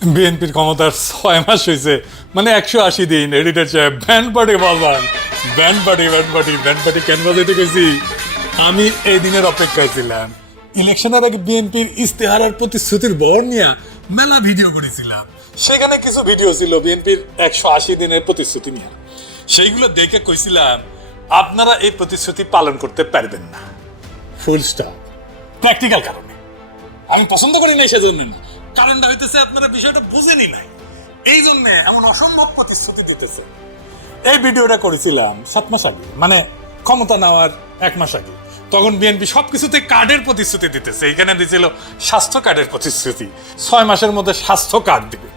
বিএনপির ক্ষমতার 6 মাস হয়েছে, মানে 180 দিন। এডিটর সাহেব ব্যান্ড পার্টি বাজান, ব্যান্ড পার্টি কেন বাজাইতে গেছি? আমি এই দিনের অপেক্ষায় ছিলাম। ইলেকশনের আগে বিএনপির ইস্তেহার আর প্রতিশ্রুতির বহর নিয়ে মেলা ভিডিও করেছিলাম। সেখানে কিছু ভিডিও ছিল বিএনপির 180 দিনের প্রতিশ্রুতি নিয়ে। সেইগুলো দেখে কইছিলাম আপনারা এই প্রতিশ্রুতি পালন করতে পারবেন না, ফুল স্টপ। প্র্যাকটিক্যাল কারণে আমি পছন্দ করি নাই, সেজন্য না। কারণটা হইতেছে আপনারা বিষয়টা বুঝেনি নাই, এই জন্য এমন অসম্ভব প্রতিশ্রুতি দিতেছে। এই ভিডিওটা করেছিলাম 7 মাস আগে, মানে ক্ষমতা নেওয়ার 1 মাস আগে। তখন বিএনপি সবকিছুতে কার্ডের প্রতিশ্রুতি দিতেছে। এইখানে দিয়েছিল স্বাস্থ্য কার্ডের প্রতিশ্রুতি, 6 মাসের মধ্যে স্বাস্থ্য কার্ড দিবে।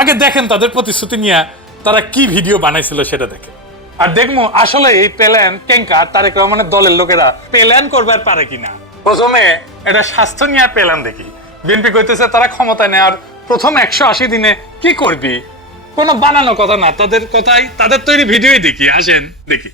আগে দেখেন তাদের প্রতিশ্রুতি নিয়ে তারা কি ভিডিও বানাইছিল সেটা দেখেন, আর দেখবো আসলে এই প্ল্যান কেঙ্কা তারেক রহমানের দলের লোকেরা প্ল্যান করবার পারে কিনা। প্রথমে এটা স্বাস্থ্য নিয়ে প্ল্যান দেখি। বিএনপি কইতেছে তারা ক্ষমতা নেওয়ার প্রথম 180 দিনে কি করবি, কোনো বানানো কথা না, তাদের কথাই, তাদের তৈরি ভিডিওই দেখি। আসেন দেখি।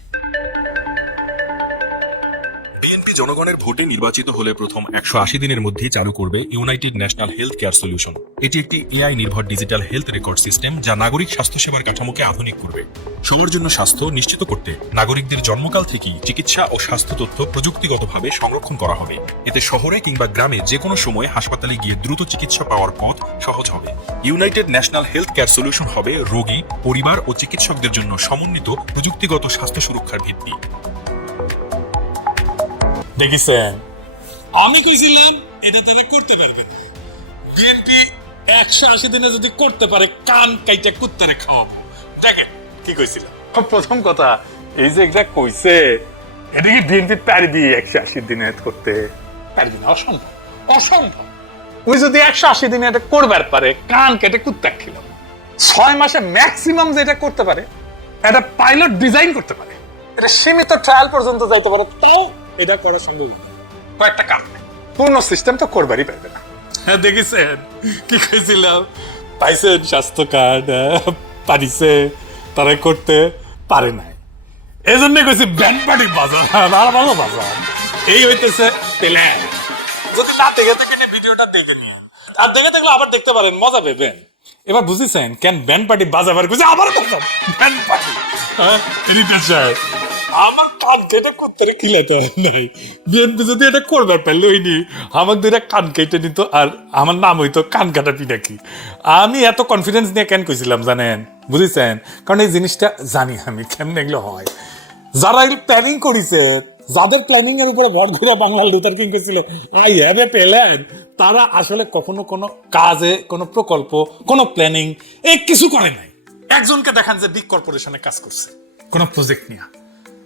বিএনপি জনগণের ভোটে নির্বাচিত হলে প্রথম 180 দিনের মধ্যেই চালু করবে United national health care solution. এটি একটি এআই নির্ভর ডিজিটাল হেলথ রেকর্ড সিস্টেম, যা নাগরিক স্বাস্থ্যসেবার কাঠামোকে আধুনিক করবে। সবার জন্য স্বাস্থ্য নিশ্চিত করতে নাগরিকদের জন্মকাল থেকেই চিকিৎসা ও স্বাস্থ্য তথ্য প্রযুক্তিগতভাবে সংরক্ষণ করা হবে। এতে শহরে কিংবা গ্রামে যে কোনো সময় হাসপাতালে গিয়ে দ্রুত চিকিৎসা পাওয়ার পথ সহজ হবে। United national health care solution হবে রোগী, পরিবার ও চিকিৎসকদের জন্য সমন্বিত প্রযুক্তিগত স্বাস্থ্য সুরক্ষার ভিত্তি। দেখিছেন, আমি কইছিলাম এটা তারা করতে পারবে না। বিএনপি 180 দিনে যদি করতে পারে, কান কাইটা কুত্তারে খাওয়াবো। দেখেন কি কইছিলাম। প্রথম কথা, এই যে এটা কইছে, এটা কি বিএনপি পারবি 180 দিনে করতে? পারবি না, অসম্ভব, অসম্ভব। ওই যদি 180 দিনে এটা করবার পারে, কান কেটে কুত্তা খেলাম। 6 মাসে ম্যাক্সিমাম যেটা করতে পারে, এটা পাইলট ডিজাইন করতে পারে, এটা সীমিত ট্রায়াল পর্যন্ত যাইতে পারে, তাও এটা করা সম্ভব না। কয়েকটা কারণে পূর্ণ সিস্টেম তো করবারই পারবে না। হ্যাঁ, দেখেছেন কি কইছিলাম? পাইছেন স্বাস্থ্য কার্ড, পারিছে, তারা করতে পারে নাই। এই জন্য কইছি ব্যান্ড পার্টি বাজার আর ভালো বাজার। এই হইতেছে প্ল্যান। যদি না দেখে থাকেন ভিডিওটা দেখে নিন, আর দেখে থাকলে আবার দেখতে পারেন, মজা পাবেন। এবার বুঝেছেন কেন ব্যান্ড পার্টি বাজাবার কইছে? আবার বাজার ব্যান্ড পার্টি। হ্যাঁ, এডিটর সাহেব, আমার কান কেটে কুত্তারে খিলাতে নাই। বিএনপি যদি এটা করবার পারলে হইনি, আমার দুইটা কান কেটে নিত, আর আমার নাম হইতো কান কাটা পিনাকি। আমি এত কনফিডেন্স নিয়ে কেন কইছিলাম জানেন? বুঝেছেন? কারণ এই জিনিসটা জানি আমি কেমনে এগুলো হয়। যারা এগুলো প্ল্যানিং করেছে, যাদের প্ল্যানিং এর উপরে ভর ঘুরা বাংলা লুথার কিং করেছিল, আই হ্যাভ এ প্ল্যান, তারা আসলে কখনো কোনো কাজে, কোনো প্রকল্প, কোনো প্ল্যানিং কিছু করে নাই। একজনকে দেখান যে বিগ কর্পোরেশনে কাজ করছে, কোনো প্রজেক্ট নিয়ে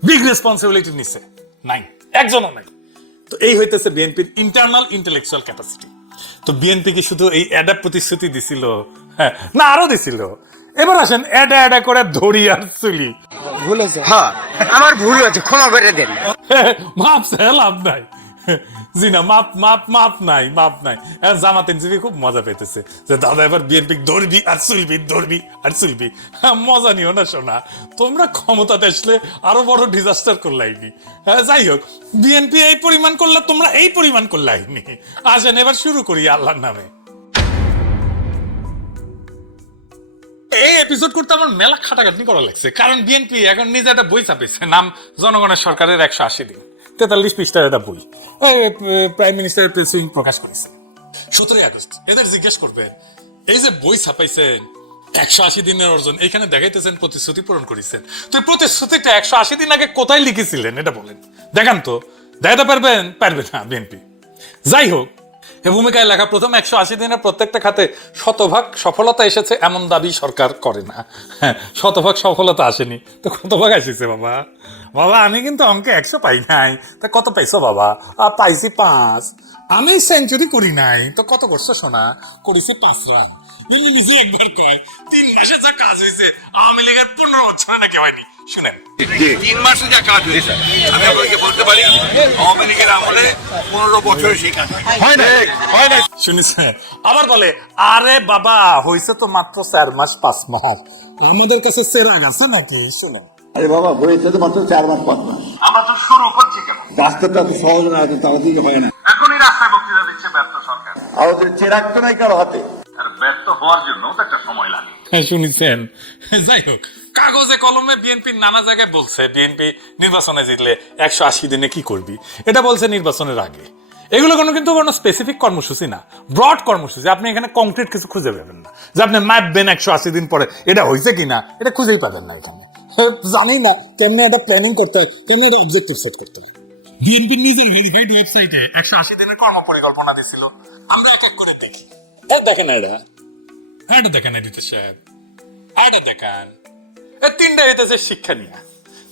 বিগ রেসপন্সিবিলিটি নিছে, নাই, একজনও নাই। তো এই হইতেছে বিএনপির ইন্টারনাল ইন্টেলেকচুয়াল ক্যাপাসিটি। তো বিএনপি কি শুধু এই অ্যাডা প্রতিশ্রুতি দিছিল? হ্যাঁ, না, আরো দিছিল। এবার আসেন অ্যাডা করে ধরি আর চুলি। ভুল হয়েছে, হ্যাঁ আমার ভুল হয়েছে, ক্ষমা করে দেন। মাপ লাভ নাই। জি না, মাপ নাই। জামাত এনসিপি খুব মজা পেতেছে যে দাদা এবার বিএনপি ধরবি আর চুলবি। মজা নিও না শোনা, তোমরা ক্ষমতাতে আসলে আরো বড় ডিজাস্টার করলাইনি। হ্যাঁ, যাই হোক, বিএনপি এই পরিমাণ করলে, তোমরা এই পরিমাণ করলাইনি। আসেন এবার শুরু করি আল্লাহর নামে। এই এপিসোড করতে আমার মেলা খাটাখাটনি করা লাগছে, কারণ বিএনপি এখন নিজে একটা বই ছাপেছে, নাম জনগণের সরকারের 180 দিন, 43 পৃষ্ঠার একটা বই। প্রাইম মিনিস্টার প্রেস উইং প্রকাশ করেছে 17 আগস্ট। এদের জিজ্ঞেস করবেন, এই যে বই ছাপাইছেন 180 দিনের অর্জন, এখানে দেখাইতেছেন প্রতিশ্রুতি পূরণ করেছেন, তো প্রতিশ্রুতিটা 180 দিন আগে কোথায় লিখেছিলেন এটা বলেন, দেখান তো। দেখাতে পারবেন? পারবে না বিএনপি। যাই হোক, এ ভূমিকায় লেখা প্রথম 180 দিনের প্রত্যেকটা খাতে 100% সফলতা এসেছে এমন দাবি সরকার করে না। হ্যাঁ, 100% সফলতা আসেনি তো কত ভাগ আসেছে? বাবা আমি কিন্তু অঙ্কে 100 পাই নাই। তা কত পাইছো বাবা? পাইছি 5। আমি সেঞ্চুরি করি নাই, তো কত করছো সোনা? করেছি 5 রান। নিজে একবার কয় 3 মাসে যা কাজ হয়েছে আওয়ামী লীগের 15 বছরে নাকি হয়নি। শুনেন, 3 মাসে যা কাজ হয়েছে, আমি আপনাকে বলতে পারি আওয়ামী লীগের আমলে 15 বছরে সেই কাজ হয় না। শুনেছেন? আবার বলে আরে বাবা হয়েছে তো মাত্র 4 মাস 5 মাস, আমাদের কাছে চেরাগ আছে নাকি? শুনেন, আরে বাবা হয়েছে তো মাত্র 4 মাস 5 মাস, আমরা তো শুরু করছি কেন? রাস্তাটা তো সহজ না, এত তাড়াতাড়ি হয় না। এখনই রাস্তায় বক্তৃতা দিচ্ছে ব্যর্থ সরকার। আর ওদের চেরাগ তো নাই কারো হাতে। আর ব্যর্থ হওয়ার জন্য তো একটা সময় লাগে। শুনেছেন? যাই হোক, কাগজে কলমে বিএনপি নানা জায়গায় বলছে বিএনপি নির্বাচনে জিতলে 180 দিনে কি করবি, এটা বলছে নির্বাচনের আগে। এগুলো কিন্তু কোনো স্পেসিফিক কর্মসূচি না, ব্রড কর্মসূচি। আপনি এখানে কংক্রিট কিছু খুঁজে পাবেন না যে আপনি মাপবেন 180 দিন পরে এটা হয়েছে কিনা, এটা খুঁজেই পাবেন না এখানে। জানি না কেমনে এটা প্ল্যানিং করতে হয়, কেমনে এটা অবজেক্টিভ সেট করতে হয়। বিএনপি নিজের ভেরিফাইড ওয়েবসাইটে 180 দিনের কর্ম পরিকল্পনা দিছিল। আমরা এক এক করে দেখি। দেখেন এটা দেখেন এডিটর সাহেব, এটা দেখেন তিনটা হইতেছে শিক্ষা নিয়ে।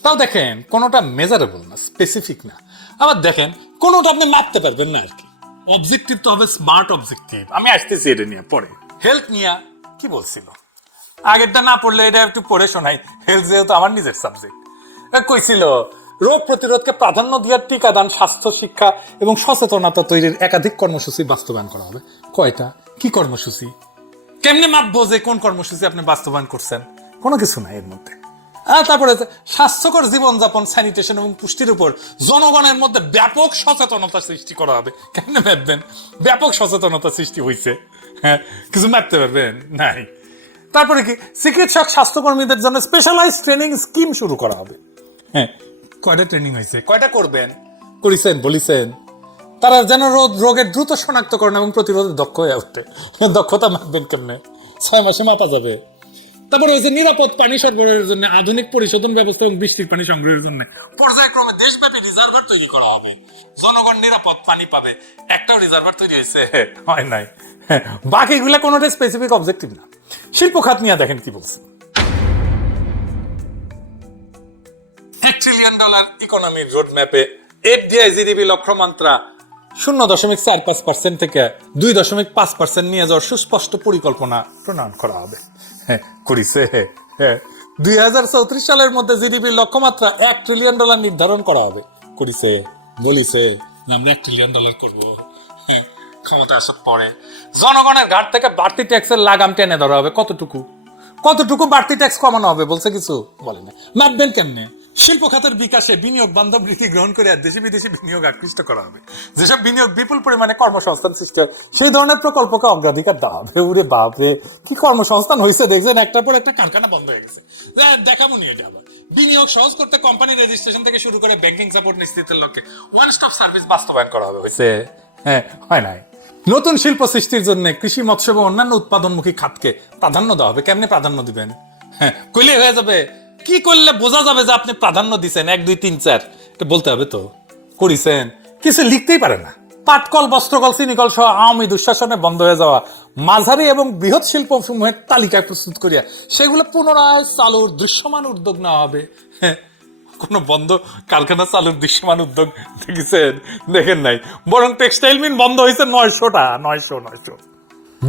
তাও দেখেন কোনোটা মেজারেবল না, স্পেসিফিক না। আবার দেখেন কোনোটা আপনি মাপতে পারবেন না আর কি। অবজেক্টিভ তো হবে স্মার্ট অবজেক্টিভ। আমি আসতেছি এটা নিয়ে পরে। হেলথ নিয়ে কি বলছিল, আগেরটা না পড়লে এটা একটু পড়ে শোনাই। হেলথ যেহেতু আমার নিজের সাবজেক্ট। কইছিল রোগ প্রতিরোধকে প্রাধান্য দেওয়ার, টিকাদান, স্বাস্থ্য শিক্ষা এবং সচেতনতা তৈরির একাধিক কর্মসূচি বাস্তবায়ন করা হবে। কয়টা কি কর্মসূচি, কেমনে মাপবো যে কোন কর্মসূচি আপনি বাস্তবায়ন করছেন? কোনো কিছু নাই এর মধ্যে। আর তারপরে স্বাস্থ্যকর জীবনযাপন, স্যানিটেশন এবং পুষ্টির উপর জনগণের মধ্যে ব্যাপক সচেতনতা সৃষ্টি করা হবে। কেমনে ভাববেন ব্যাপক সচেতনতা সৃষ্টি হয়েছে? হ্যাঁ, কিছু মাপতে পারবেন? নাই। তারপরে কি চিকিৎসক স্বাস্থ্যকর্মীদের জন্য স্পেশালাইজ ট্রেনিং স্কিম শুরু করা হবে। হ্যাঁ, কয়টা ট্রেনিং হয়েছে, কয়টা করবেন, করেছেন, বলিছেন। তারা যেন রোগের দ্রুত শনাক্তকরণ এবং প্রতিরোধে দক্ষ হয়ে উঠতে। দক্ষতা মাপবেন কেমনে? 6 মাসে মাপা যাবে। তারপরে হয়েছে নিরাপদ পানি সরবরাহের জন্য আধুনিক পরিশোধন ব্যবস্থা এবং বৃষ্টির পানি সংগ্রহের জন্য পর্যায়ক্রমে দেশব্যাপী রিজার্ভার তৈরি করা হবে। জনগণ নিরাপদ পানি পাবে। একটাও রিজার্ভার তৈরি হয়েছে? হয় নাই। বাকিগুলা কোনোটা স্পেসিফিক অবজেক্টিভ না। শিল্প খাত নিয়ে দেখেন কি বলছে। $1 ট্রিলিয়ন ইকোনমির রোডম্যাপে এফডিআই জিডিপি লক্ষ্যমাত্রা 0.45% থেকে 2.5% নিয়ে যাওয়ার সুস্পষ্ট পরিকল্পনা প্রণয়ন করা হবে। হ্যাঁ, করিছে। 2034 সালের মধ্যে জিডিপির লক্ষ্যমাত্রা $1 ট্রিলিয়ন নির্ধারণ করা হবে। করিছে, বলিছে আমরা $1 ট্রিলিয়ন করবো। ক্ষমতা আসার পরে জনগণের ঘাট থেকে বাড়তি ট্যাক্সের লাগাম টেনে ধরা হবে। কতটুকু বাড়তি ট্যাক্স কমানো হবে বলছে কিছু বলে না। মাপবেন কেমনে? শিল্প খাতের বিকাশে বিনিয়োগ বান্ধব রীতি গ্রহণ করে দেশি বিদেশি বিনিয়োগ আকৃষ্ট করা হবে। যেসব বিনিয়োগ বিপুল পরিমাণে কর্মসংস্থান সৃষ্টি হয় সেই ধরনের প্রকল্পকে অগ্রাধিকার দেওয়া হবে। উরে বাপরে, কি কর্মসংস্থান হয়েছে দেখছেন? একটার পর একটা কারখানা বন্ধ হয়ে গেছে। দেখাবো নি এটা আবার। বিনিয়োগ সহজ করতে কোম্পানি রেজিস্ট্রেশন থেকে শুরু করে ব্যাংকিং সাপোর্ট নিশ্চিতের লক্ষ্যে ওয়ান স্টপ সার্ভিস বাস্তবায়ন করা হবে। হয়েছে? হ্যাঁ, হয় নাই। নতুন শিল্প সৃষ্টির জন্য কৃষি, মৎস্য এবং অন্যান্য উৎপাদনমুখী খাতকে প্রাধান্য দেওয়া হবে। কেমনে প্রাধান্য দিবেন? হ্যাঁ, কইলে হয়ে যাবে? কি করলে বোঝা যাবে যে আপনি প্রাধান্য দিচ্ছেন? 1, 2, 3, 4 এটা বলতে হবে তো। করিছেন? কিছু লিখতেই পারে না। পাটকল, বস্ত্রকল, চিনিকল সহ আওয়ামী দুঃশাসনে বন্ধ হয়ে যাওয়া মাঝারি এবং বৃহৎ শিল্প সমূহের তালিকা প্রস্তুত করিয়া সেগুলো পুনরায় চালুর দৃশ্যমান উদ্যোগ নেওয়া হবে। হ্যাঁ, কোনো বন্ধ কারখানা চালুর দৃশ্যমান উদ্যোগ দেখেছেন? দেখেন নাই। বরং টেক্সটাইল মিল বন্ধ হয়েছে 900টা। 900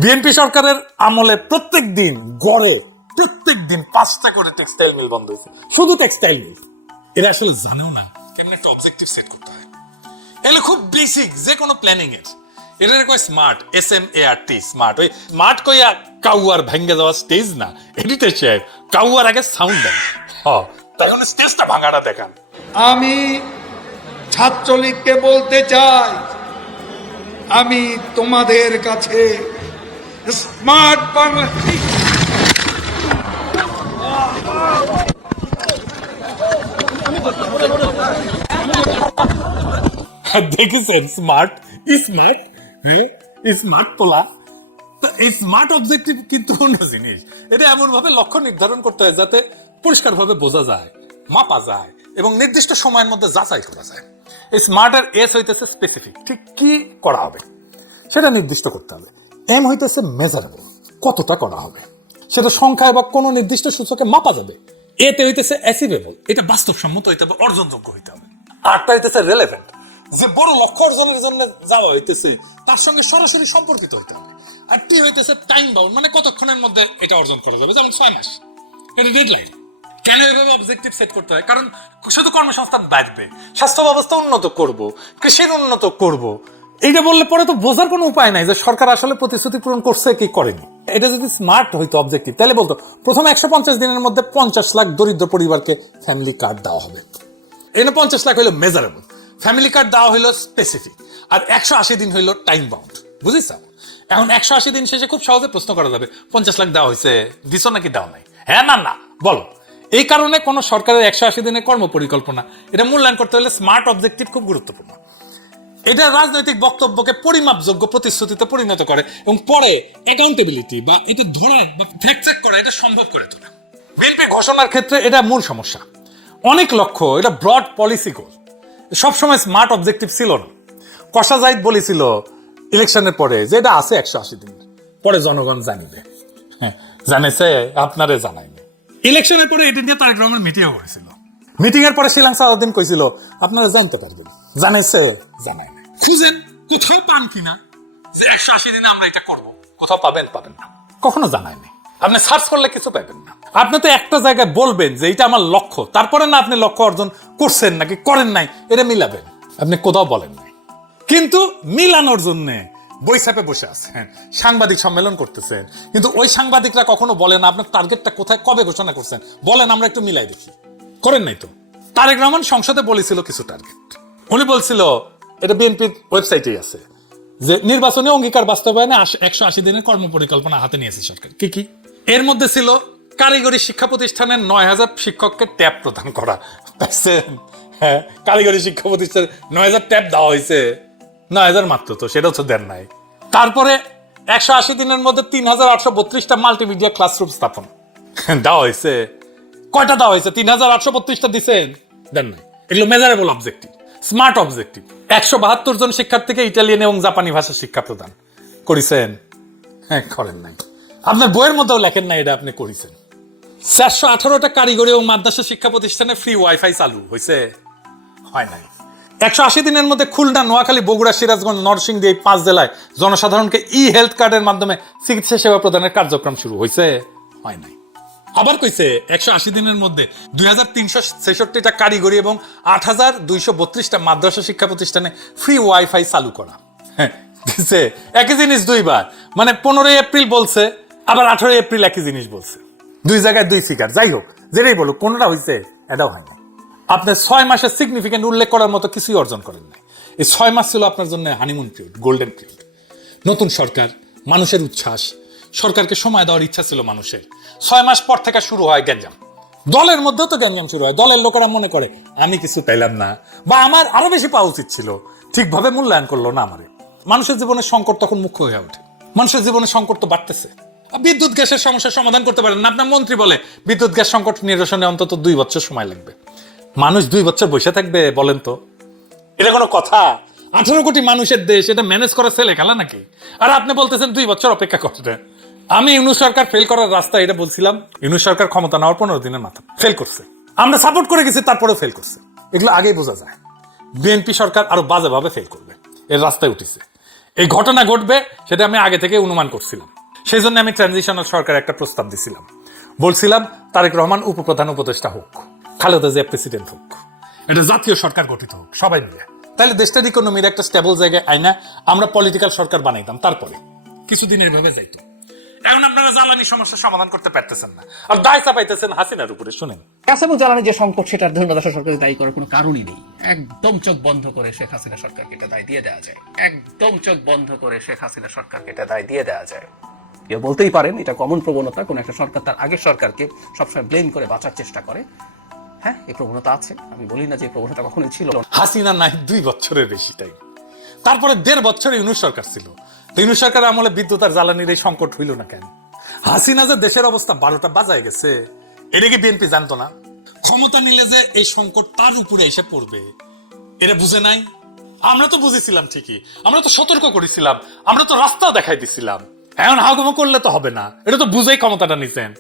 বিএনপি সরকারের আমলে প্রত্যেক দিন 5টা করে টেক্সটাইল মিল বন্ধ হয়েছে। শুধু টেক্সটাইল মিল। এরা আসলে জানেও না কেমন একটা অবজেক্টিভ সেট করতে হয়। এগুলো খুব বেসিক যে কোনো প্ল্যানিং এর। এটা কয় স্মার্ট, SMART, স্মার্ট। ওই স্মার্ট কইয়া কাউয়ার ভেঙে যাওয়া স্টেজ না। এডিটর সাহেব, কাউয়ার আগে সাউন্ড দেন। তাই স্টেজটা ভাঙাটা দেখান। আমি ছাত্রলীগকে বলতে চাই, আমি তোমাদের কাছে স্মার্ট বাংলা দেখেছেন? স্মার্ট স্মার্ট তোলা। এই স্মার্ট অবজেক্টিভ কিন্তু অন্য জিনিস। এটা এমন ভাবে লক্ষ্য নির্ধারণ করতে হয় যাতে পরিষ্কার ভাবে বোঝা যায়, মাপা যায় এবং নির্দিষ্ট সময়ের মধ্যে যাচাই করা যায়। এই স্মার্টের এস হইতেছে স্পেসিফিক, ঠিক কি করা হবে সেটা নির্দিষ্ট করতে হবে। এম হইতেছে মেজারেবল, কতটা করা হবে সেটা সংখ্যায় বা কোনো নির্দিষ্ট সূচকে মাপা যাবে। এতে হইতেছে অ্যাচিভেবল, এটা বাস্তবসম্মত হইতে হবে, অর্জনযোগ্য হইতে হবে। আরটা হইতেছে রেলেভেন্ট, যে বড় লক্ষ্য অর্জনের জন্য যাওয়া হইতেছে তার সঙ্গে সরাসরি সম্পর্কিত হইতে হবে। আর টি হইতেছে টাইম বাউন্ড, মানে কতক্ষণের মধ্যে এটা অর্জন করা যাবে, যেমন 6 মাস। এটা ডেডলাইন। কেন এভাবে অবজেক্টিভ সেট করতে হয়? কারণ শুধু কর্মসংস্থান বাড়বে, স্বাস্থ্য ব্যবস্থা উন্নত করব, কৃষির উন্নত করব, এইটা বললে পরে তো বোঝার কোনো উপায় নাই যে সরকার আসলে প্রতিশ্রুতি পূরণ করছে কি করেনি। এটা যদি স্মার্ট হইতো অবজেক্টিভ, তাহলে বলতো প্রথম 150 দিনের মধ্যে 50 লাখ দরিদ্র পরিবারকে ফ্যামিলি কার্ড দেওয়া হবে। এখানে 50 লাখ হইলো মেজারেবল, ফ্যামিলি কার্ড দেওয়া হইলো স্পেসিফিক, আর 180 দিন হইলো টাইম বাউন্ড। বুঝেছ? এখন 180 দিন শেষে খুব সহজে প্রশ্ন করা যাবে 50 লাখ দেওয়া হয়েছে, দিছো নাকি দাও নাই? হ্যাঁ না না বলো। এই কারণে কোন সরকারের 180 দিনের কর্ম পরিকল্পনা এটা মূল্যায়ন করতে হলে স্মার্ট অবজেক্টিভ খুব গুরুত্বপূর্ণ। এটা রাজনৈতিক বক্তব্যকে পরিমাপযোগ্য প্রতিশ্রুতিতে পরিণত করে এবং পরে অ্যাকাউন্টেবিলিটি বা এটা ধরার বা ফ্যাক্ট চেক করা এটা সম্ভব করে তোলে। বিএনপি ঘোষণার ক্ষেত্রে এটা মূল সমস্যা। অনেক লক্ষ্য, এটা ব্রড পলিসি গোল, সবসময় স্মার্ট অবজেক্টিভ ছিল না। কষা জাহিদ বলেছিল ইলেকশনের পরে যে এটা আছে 180 দিন পরে জনগণ জানিবে। হ্যাঁ, জানেছে, আপনারে জানাইনি। ইলেকশনের পরে এটা নিয়ে তারেক রহমান মিটিংও করেছিল। মিটিং এর পরে শিলাং সারাদিন কইছিল আপনারা জানতে পারবেন, জানেছে, জানাই না। খুঁজেন কোথাও পান কিনা যে 180 দিনে আমরা এটা করব, কোথাও পাবেন না, কখনো জানায়নি। আপনি সার্চ করলে কিছু পাবেন না। আপনি তো একটা জায়গায় বলবেন যে এটা আমার লক্ষ্য, তারপরে না আপনি লক্ষ্য অর্জন করছেন নাকি করেন নাই এটা মিলাবেন, আপনি কোথাও বলেন নাই। কিন্তু মিলানোর জন্য বই ছাপে বসে আছেন, সাংবাদিক সম্মেলন করতেছেন, কিন্তু ওই সাংবাদিকরা কখনো বলে না আপনার টার্গেটটা কোথায় কবে ঘোষণা করছেন, বলেন আমরা একটু মিলাই দেখি, করেন নাই তো। তারেক রহমান সংসদে বলেছিল কিছু টার্গেট, উনি বলছিল এটা বিএনপির ওয়েবসাইটেই আছে যে নির্বাচনী অঙ্গীকার বাস্তবায়নে 180 দিনের কর্ম পরিকল্পনা হাতে নিয়েছে সরকার। কি কি এর মধ্যে ছিল? কারিগরি শিক্ষা প্রতিষ্ঠানের 9000 শিক্ষককে ট্যাব প্রদান করা। হ্যাঁ, কারিগরি শিক্ষা প্রতিষ্ঠানে 9000 ট্যাব দেওয়া হয়েছে, 9000 মাত্র, তো সেটাও তো দেন নাই। তারপরে 180 দিনের মধ্যে 3832টা মাল্টিমিডিয়া ক্লাসরুম স্থাপন দেওয়া হয়েছে। কয়টা দেওয়া হয়েছে? 3832টা দিচ্ছেন, দেন নাই। এগুলো মেজারেবল অবজেক্টিভ, স্মার্ট অবজেক্টিভ। 172 জন শিক্ষার্থীকে ইটালিয়ান এবং জাপানি ভাষা শিক্ষা প্রদান করেছেন, হ্যাঁ করেন নাই। আপনার বইয়ের মধ্যেও লেখেন নাই এটা আপনি করেছেন। 418টা কারিগরি এবং মাদ্রাসা শিক্ষা প্রতিষ্ঠানে ফ্রি ওয়াইফাই চালু হয়েছে, হয় নাই। 180 দিনের মধ্যে খুলনা, নোয়াখালী, বগুড়া, সিরাজগঞ্জ, নরসিংদী এই 5 জেলায় জনসাধারণকে হেলথ কার্ডের মাধ্যমে চিকিৎসা সেবা প্রদানের কার্যক্রম শুরু হয়েছে, হয় নাই। আবার কইছে 180 দিনের মধ্যে 2366টা কারিগরি এবং 8232টা মাদ্রাসা শিক্ষা প্রতিষ্ঠানে ফ্রি ওয়াইফাই চালু করা। হ্যাঁ, একই জিনিস দুইবার, মানে 15 এপ্রিল বলছে, আবার 18 এপ্রিল একই জিনিস বলছে, দুই জায়গায় দুই ফিগার। যাই হোক, যেটাই বলুক, কোনটা হয়েছে এটাও হয় না। আপনার 6 মাসের সিগনিফিকেন্ট উল্লেখ করার মতো কিছুই অর্জন করেন নাই। এই 6 মাস ছিল আপনার জন্য হানিমুন পিরিয়ড, গোল্ডেন পিরিয়ড। নতুন সরকার, মানুষের উচ্ছ্বাস, সরকারকে সময় দেওয়ার ইচ্ছা ছিল মানুষের। 6 মাস পর থেকে শুরু হয় গ্যাঞ্জাম। দলের মধ্যেও তো গ্যাঞ্জাম শুরু হয়। দলের লোকেরা মনে করে আমি কিছু পেলাম না, বা আমার আরো বেশি পাওয়া উচিত ছিল, ঠিকভাবে মূল্যায়ন করলো না আমারে। মানুষের জীবনে সংকট তখন মুখ্য হয়ে ওঠে। মানুষের জীবনে সংকট তো বাড়তেছে। বিদ্যুৎ গ্যাসের সমস্যার সমাধান করতে পারেন না, আপনার মন্ত্রী বলে বিদ্যুৎ গ্যাস সংকট নিরসনে অন্তত 2 বছর সময় লাগবে। মানুষ 2 বছর বসে থাকবে বলেন তো? এটা কোনো কথা? 18 কোটি মানুষের দেশ, এটা ম্যানেজ করা ছেলে খেলা নাকি? আর আপনি বলতেছেন 2 বছর অপেক্ষা করতে। আমি ইউনূস সরকার ফেল করার রাস্তা এটা বলছিলাম। ইউনূস সরকার ক্ষমতা নেওয়ার 15 দিনের মাথা ফেল করছে, আমরা সাপোর্ট করে গেছি, তারপরেও ফেল করছে। এগুলো আগেই বোঝা যায়। বিএনপি সরকার আরো বাজেভাবে ফেল করবে, এর রাস্তায় উঠেছে। এই ঘটনা ঘটবে সেটা আমি আগে থেকে অনুমান করছিলাম। সেই জন্য আমি ট্রানজিশনাল সরকার একটা প্রস্তাব দিছিলাম, বলছিলাম তারেক রহমান উপপ্রধান উপদেষ্টা হোক, খালেদা জিয়া প্রেসিডেন্ট হোক, এটা জাতীয় সরকার গঠিত হোক সবাই মিলে। তাহলে দেশটার ইকোনমির একটা স্টেবল জায়গায় আইনা আমরা পলিটিক্যাল সরকার বানাইতাম, তারপরে কিছুদিন এইভাবে যাইতো। এখন আপনারা জ্বালানি সমস্যার সমাধান করতে পারতেছেন না, আর দায় চাপাইতেছেন হাসিনার উপরে। শুনেন, গ্যাস এবং জ্বালানি যে সংকট, সেটার জন্য দেশের সরকারকে দায়ী করার কোনো কারণই নেই। একদম চোখ বন্ধ করে শেখ হাসিনা সরকারকে এটা দায় দিয়ে দেওয়া যায়। একদম চোখ বন্ধ করে শেখ হাসিনা সরকারকে এটা দায় দিয়ে দেওয়া যায়। কেউ বলতেই পারেন এটা কমন প্রবণতা, কোন একটা সরকার তার আগের সরকারকে সবসময় ব্লেম করে বাঁচার চেষ্টা করে। হ্যাঁ, এই প্রবণতা আছে, আমি বলি না যে এই প্রবণতা কখনোই ছিল না। হাসিনা নাই 2 বছরের বেশি টাইম, তারপরে 1.5 বছর ইউনূস সরকার ছিল। ইউনূস সরকার আমলে বিদ্যুৎ আর জ্বালানির এই সংকট হইল না কেন? হাসিনা যে দেশের অবস্থা 12টা বাজায় গেছে, এটা কি বিএনপি জানতো না? ক্ষমতা নিলে যে এই সংকট তার উপরে এসে পড়বে, এটা বুঝে নাই? আমরা তো বুঝেছিলাম ঠিকই, আমরা তো সতর্ক করেছিলাম, আমরা তো রাস্তাও দেখাই দিছিলাম। এখন হাগুমো করলে তো হবে না, এটা তো বুঝেই ক্ষমতাটা নিছেন।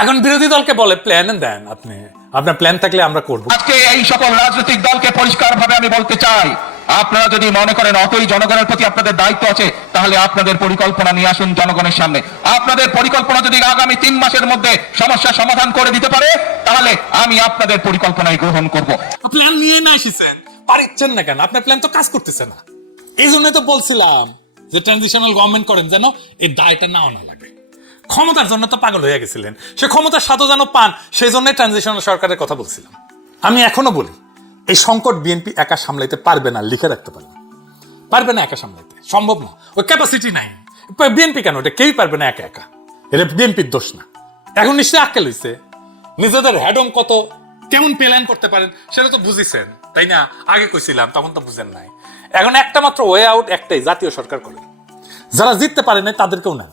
এখন বিরোধী দলকে বলে প্ল্যান দেন, আপনি আপনার প্ল্যান থাকলে আমরা করবো। আজকে এই সকল রাজনৈতিক দলকে পরিষ্কারভাবে আমি বলতে চাই, আপনারা যদি মনে করেন অতই জনগণের প্রতি আপনাদের দায়িত্ব আছে, তাহলে আপনাদের পরিকল্পনা নিয়ে আসুন জনগণের সামনে। আপনাদের পরিকল্পনা যদি আগামী 3 মাসের মধ্যে সমস্যা সমাধান করে দিতে পারে, তাহলে আমি আপনাদের পরিকল্পনায় গ্রহণ করব। প্ল্যান নিয়ে না এসেছেন, পারিচ্ছেন না কেন? আপনার প্ল্যান তো কাজ করতেছে না। এই জন্যই তো বলছিলাম যে ট্রানজিশনাল গভর্নমেন্ট করেন যেন এই দায়টা নাও না লাগে। ক্ষমতার জন্য তো পাগল হয়ে গেছিলেন, সে ক্ষমতার স্বাদও যেন পান, সেই জন্য ট্রানজিশনাল সরকারের কথা বলছিলাম। আমি এখনো বলি এই সংকট বিএনপি একা সামলাইতে পারবে না, লিখে রাখতে পারবে না, একা সামলাইতে সম্ভব না, ওই ক্যাপাসিটি নাই। বিএনপি কেন, এটা কেউই পারবে না একা একা, এটা বিএনপির দোষ না। এখন নিশ্চয়ই আক্কেল হইছে, নিজেদের হ্যাডম কত কেমন প্ল্যান করতে পারেন সেটা তো বুঝিছেন, তাই না? আগে কইছিলাম, তখন তো বুঝেন নাই। এখন একটা মাত্র ওয়ে আউট একটাই, জাতীয় সরকার করেন। যারা জিততে পারে না তাদেরকেও নেন,